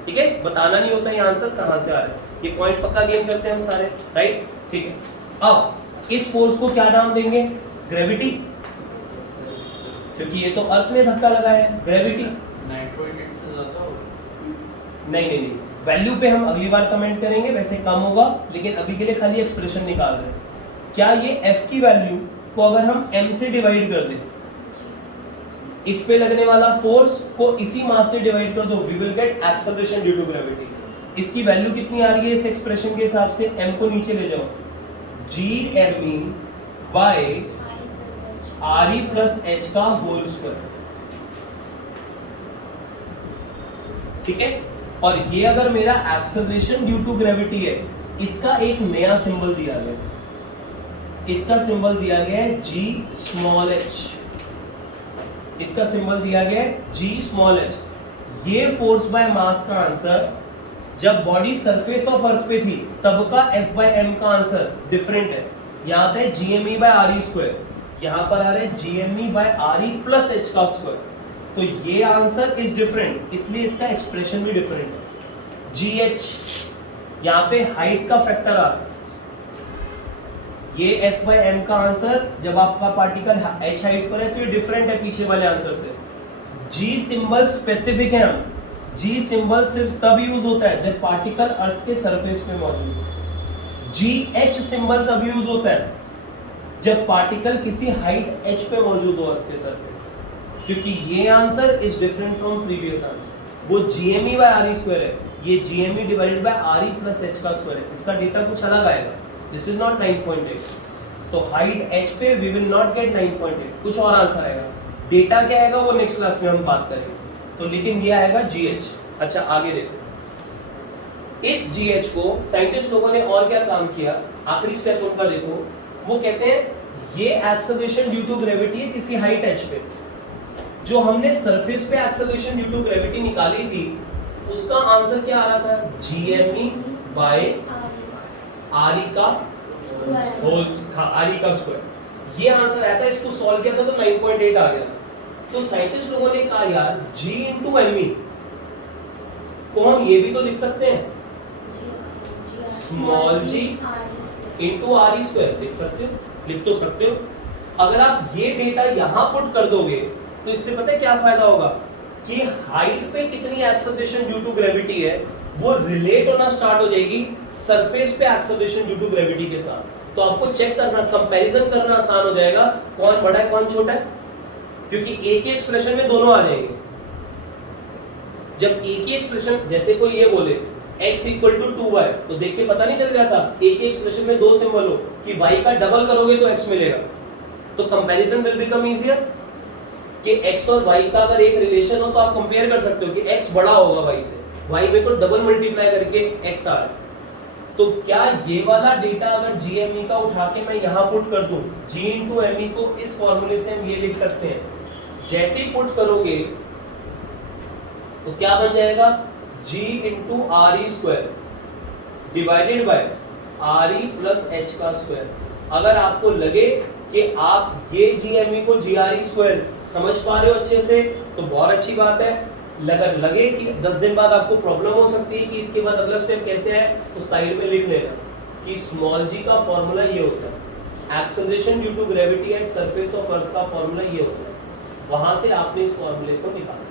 ठीक है? बताना नहीं होता ये आंसर कहां से आ रहा है। ये पॉइंट पक्का गेन करते हैं हम सारे, राइट? ठीक है। अब इस फोर्स को क्या नाम देंगे? ग्रेविटी, क्योंकि ये तो अर्थ ने धक्का लगाया है, ग्रेविटी। नहीं, वैल्यू पे हम अगली बार कमेंट करेंगे, वैसे कम होगा, लेकिन अभी के लिए खाली एक्सप्रेशन निकाल रहे हैं। क्या ये f की वैल्यू को अगर हम m से डिवाइड कर दें, इस पे लगने वाला फोर्स को इसी मास से डिवाइड कर दो, we will get acceleration due to gravity. इसकी वैल्यू कितनी आ रही है इस एक्सप्रेशन के हिसाब से? m को नीचे ले जाओ, gme by R E plus H का होल स्क्वायर, ठीक है? और ये अगर मेरा एक्सेलरेशन ड्यू टू ग्रेविटी है, इसका एक नया सिंबल दिया गया, इसका सिंबल दिया गया है g स्मॉल h, इसका सिंबल दिया गया है g स्मॉल h। ये फोर्स बाय मास का आंसर जब बॉडी सरफेस ऑफ अर्थ पे थी तब का f बाय m का आंसर डिफरेंट है। यहाँ पे gme by R E square, यहाँ पर आ रहा है gme by R E plus h का स्क्वायर। तो ये आंसर इज डिफरेंट, इसलिए इसका एक्सप्रेशन भी डिफरेंट है। gh यहाँ पे हाइट का फैक्टर आ रहा है, ये f बाय m का आंसर जब आपका पार्टिकल h हाइट पर है तो ये डिफरेंट है पीछे वाले आंसर से। g सिंबल स्पेसिफिक है, g सिंबल सिर्फ तब यूज होता है जब पार्टिकल अर्थ के सरफेस पे मौजूद हो। gh सिंबल तब यूज होता है जब पार्टिकल किसी हाइट h पे मौजूद हो अर्थ के सरफेस, क्योंकि ये answer is different from previous answer. वो gme by R E square है, ये gme divided by R E plus h का स्क्वायर है, इसका डेटा कुछ अलग आएगा। दिस इज नॉट 9.8, तो हाइट h पे वी विल नॉट गेट 9.8, कुछ और आंसर आएगा। डेटा क्या आएगा वो नेक्स्ट क्लास में हम बात करेंगे। तो लेकिन ये आएगा gh। अच्छा आगे देखो, इस gh को साइंटिस्ट लोगों ने और क्या काम किया, आखिरी स्टेप उनका देखो, वो कहते हैं ये एक्सेलरेशन ड्यू टू ग्रेविटी है किसी हाइट h पे। जो हमने सरफेस पे एक्सेलरेशन ड्यू टू ग्रेविटी निकाली थी उसका आंसर क्या आ रहा था? gme बाय आर ई का होल, हाँ आर ई का स्क्वायर। ये आंसर आया था, इसको सॉल्व किया था तो 9.8 आ गया। तो साइंटिस्ट लोगों ने कहा यार g इंटू एम ई को हम ये भी तो लिख सकते हैं, small g into are E square लिख सकते हो, लिख तो सकते हो। अगर आप ये डेटा यहां पुट कर दोगे तो इससे पता है क्या फायदा होगा कि हाइट पे कितनी एक्सेलरेशन ड्यू टू ग्रेविटी है वो रिलेट होना स्टार्ट हो जाएगी सरफेस पे एक्सेलरेशन ड्यू टू ग्रेविटी के साथ। तो आपको चेक करना, कंपैरिजन करना आसान हो जाएगा कौन बड़ा है कौन छोटा है, क्योंकि एक ही एक्सप्रेशन में दोनों आ जाएंगे। जब एक ही एक्सप्रेशन, जैसे कोई ये बोले x इक्वल टू 2y, तो देख के पता नहीं चल जाता एक ही एक्सप्रेशन में दो सिंबल हो कि y का डबल करोगे तो x मिलेगा। तो कंपैरिजन विल बिकम इजियर कि x और y का अगर एक रिलेशन हो तो आप कंपेयर कर सकते हो कि x बड़ा होगा y से, y में तो डबल मल्टीप्लाई करके x आ रहा है। तो क्या ये वाला डेटा अगर GME का उठा के मैं यहाँ पुट कर दूं, G इंटू ME को इस फॉर्मूले से हम ये लिख सकते हैं, जैसे ही पुट करोगे तो क्या बन जाएगा G into are E square divided by R E plus H का स्क्वायर। अगर आपको लगे कि आप ये GME को GRE स्क्वायर समझ पा रहे हो अच्छे से तो बहुत अच्छी बात है। अगर लगे कि 10 दिन बाद आपको प्रॉब्लम हो सकती है कि इसके बाद अगला स्टेप कैसे है, तो साइड में लिख लेना कि स्मॉल g का फॉर्मूला ये होता है, acceleration due to gravity at surface of Earth का फॉर्मूला ये होता है। वहां से आपने इस फॉर्मूले को निकाला।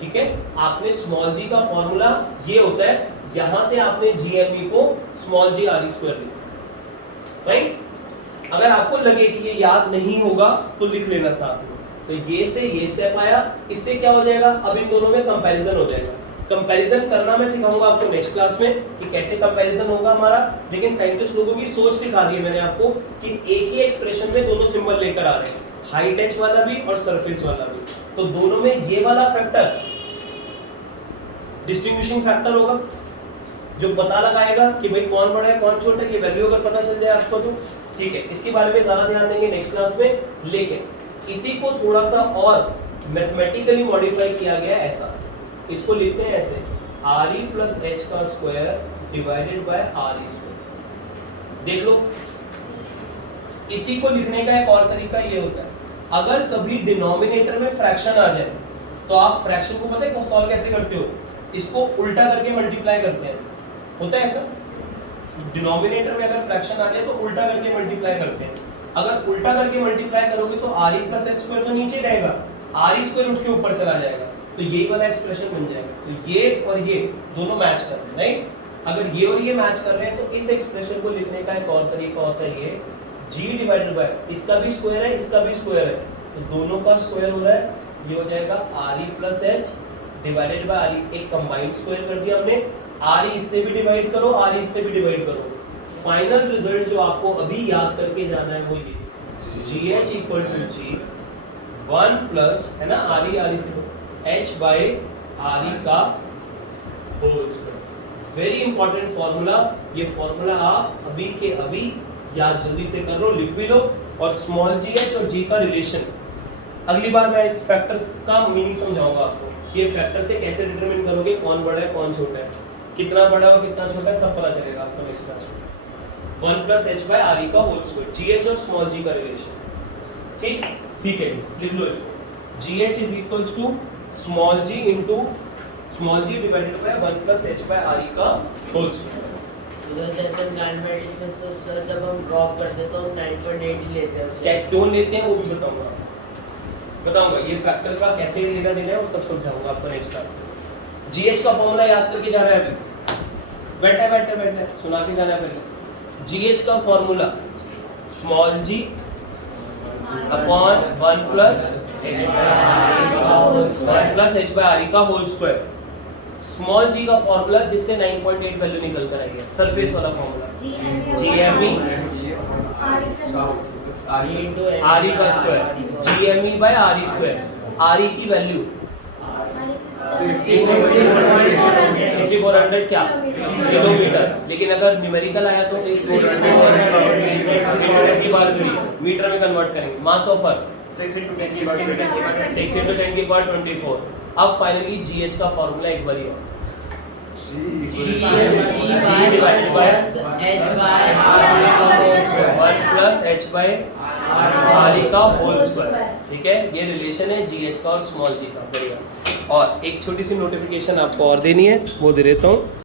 ठीक है, आपने स्मॉल g का फॉर्मूला ये होता है, यहां से आपने GME को small g are E square लिखा, राइट। अगर आपको लगे कि ये याद नहीं होगा तो लिख लेना साथ में। तो ये से ये स्टेप आया, इससे क्या हो जाएगा, अब इन दोनों में कंपैरिजन हो जाएगा। कंपैरिजन करना मैं सिखाऊंगा आपको नेक्स्ट क्लास में कि कैसे कंपैरिजन होगा हमारा, लेकिन साइंटिस्ट लोगों की सोच सिखा दी है मैंने आपको कि एक ही एक्सप्रेशन में दोनों सिंबल लेकर आ रहे हैं, हाइट एच वाला भी और सरफेस वाला भी। तो दोनों में ये वाला फैक्टर डिस्टिंग्विशिंग फैक्टर होगा जो पता लगाएगा कि भाई कौन बड़ा है कौन छोटा है, कि वैल्यू अगर पता चल जाए आपको तो ठीक है। इसके बारे में ज्यादा ध्यान देंगे नेक्स्ट क्लास में, लेकिन इसी को थोड़ा सा और मैथमेटिकली मॉडिफाई किया गया ऐसा, इसको लिखते हैं ऐसे आर ई प्लस एच का square divided by R E square. देख लो, इसी को लिखने का एक और तरीका ये होता है, अगर कभी डिनोमिनेटर में फ्रैक्शन आ जाए तो आप फ्रैक्शन को पता है सॉल्व कैसे करते हो, इसको उल्टा करके मल्टीप्लाई करते हैं, होता है ऐसा। डिनोमिनेटर में अगर फ्रैक्शन आ जाए तो उल्टा करके मल्टीप्लाई करते हैं। अगर उल्टा करके मल्टीप्लाई करोगे तो are E plus H square तो नीचे रहेगा, आर ई स्क्वायर उठ के ऊपर चला जाएगा, तो यही वाला एक्सप्रेशन बन जाएगा। तो ये और ये दोनों मैच कर रहे हैं, राइट। अगर ये और ये मैच कर रहे हैं तो इस एक्सप्रेशन को लिखने का एक और तरीका होता है ये g डिवाइडेड बाय, इसका भी स्क्वायर है इसका भी स्क्वायर है, तो दोनों का स्क्वायर हो रहा है, ये हो जाएगा are E plus H divided by R ई, एक कंबाइंड स्क्वायर कर दिया हमने। आर ई इससे भी डिवाइड करो, आर ई इससे भी डिवाइड करो, फाइनल रिजल्ट जो आपको अभी याद करके जाना है वो ये G H equal to G 1 plus है ना आर ई से एच बाय आर ई का whole square. Very important formula, ये फॉर्मूला आप अभी के अभी याद जल्दी से कर लो, लिख भी लो। और स्मॉल जी एच और जी का रिलेशन अगली बार मैं इस फैक्टर्स का मीनिंग समझाऊंगा आपको, ये फैक्टर से कैसे डिटरमिन करोगे कौन बड़ा है कौन छोटा है, कितना बड़ा है कितना छोटा है, सब पता चलेगा आपको नेक्स्ट क्लास में। 1 plus H by R E का होल स्क्वायर, जी एच और स्मॉल जी का रिलेशन। ठीक ठीक है, लिख लो इसको, G H is equals to small G into small G divided by 1 plus H by R E का होल स्क्वायर। उधर जैसे मैथमेटिक्स में तो सर जब हम ड्रॉप करते हैं तो 9.8 ही लेते हैं क्या क्यों लेते हैं वो भी बताऊंगा, ये फैक्टर का कैसे लेना देना है वो सब समझाऊंगा आपको नेक्स्ट क्लास में। जीएच का फॉर्मूला याद करके जाना है अभी, बैठे सुना के जाना है पहले। जीएच का formula small G upon 1 plus H by R E का होल स्क्वायर। स्मॉल जी का फॉर्मूला जिससे 9.8 वैल्यू निकल कर आई है, सरफेस वाला फॉर्मूला जीएमई आर ई का square, GME by R E square. R E की वैल्यू 6400 क्या किलोमीटर, लेकिन अगर न्यूमेरिकल आया तो 10 मीटर में कन्वर्ट करेंगे। मास ऑफ अर्थ 6 × 10 की पावर 24, अब फाइनली GH का फॉर्मूला एक बार और G divided by plus H by R 1 plus H by R का होल स्क्वायर, ठीक है। ये रिलेशन है GH का और स्मॉल g का, बढ़िया। और एक छोटी सी नोटिफिकेशन आपको और देनी है, वो दे देता हूँ।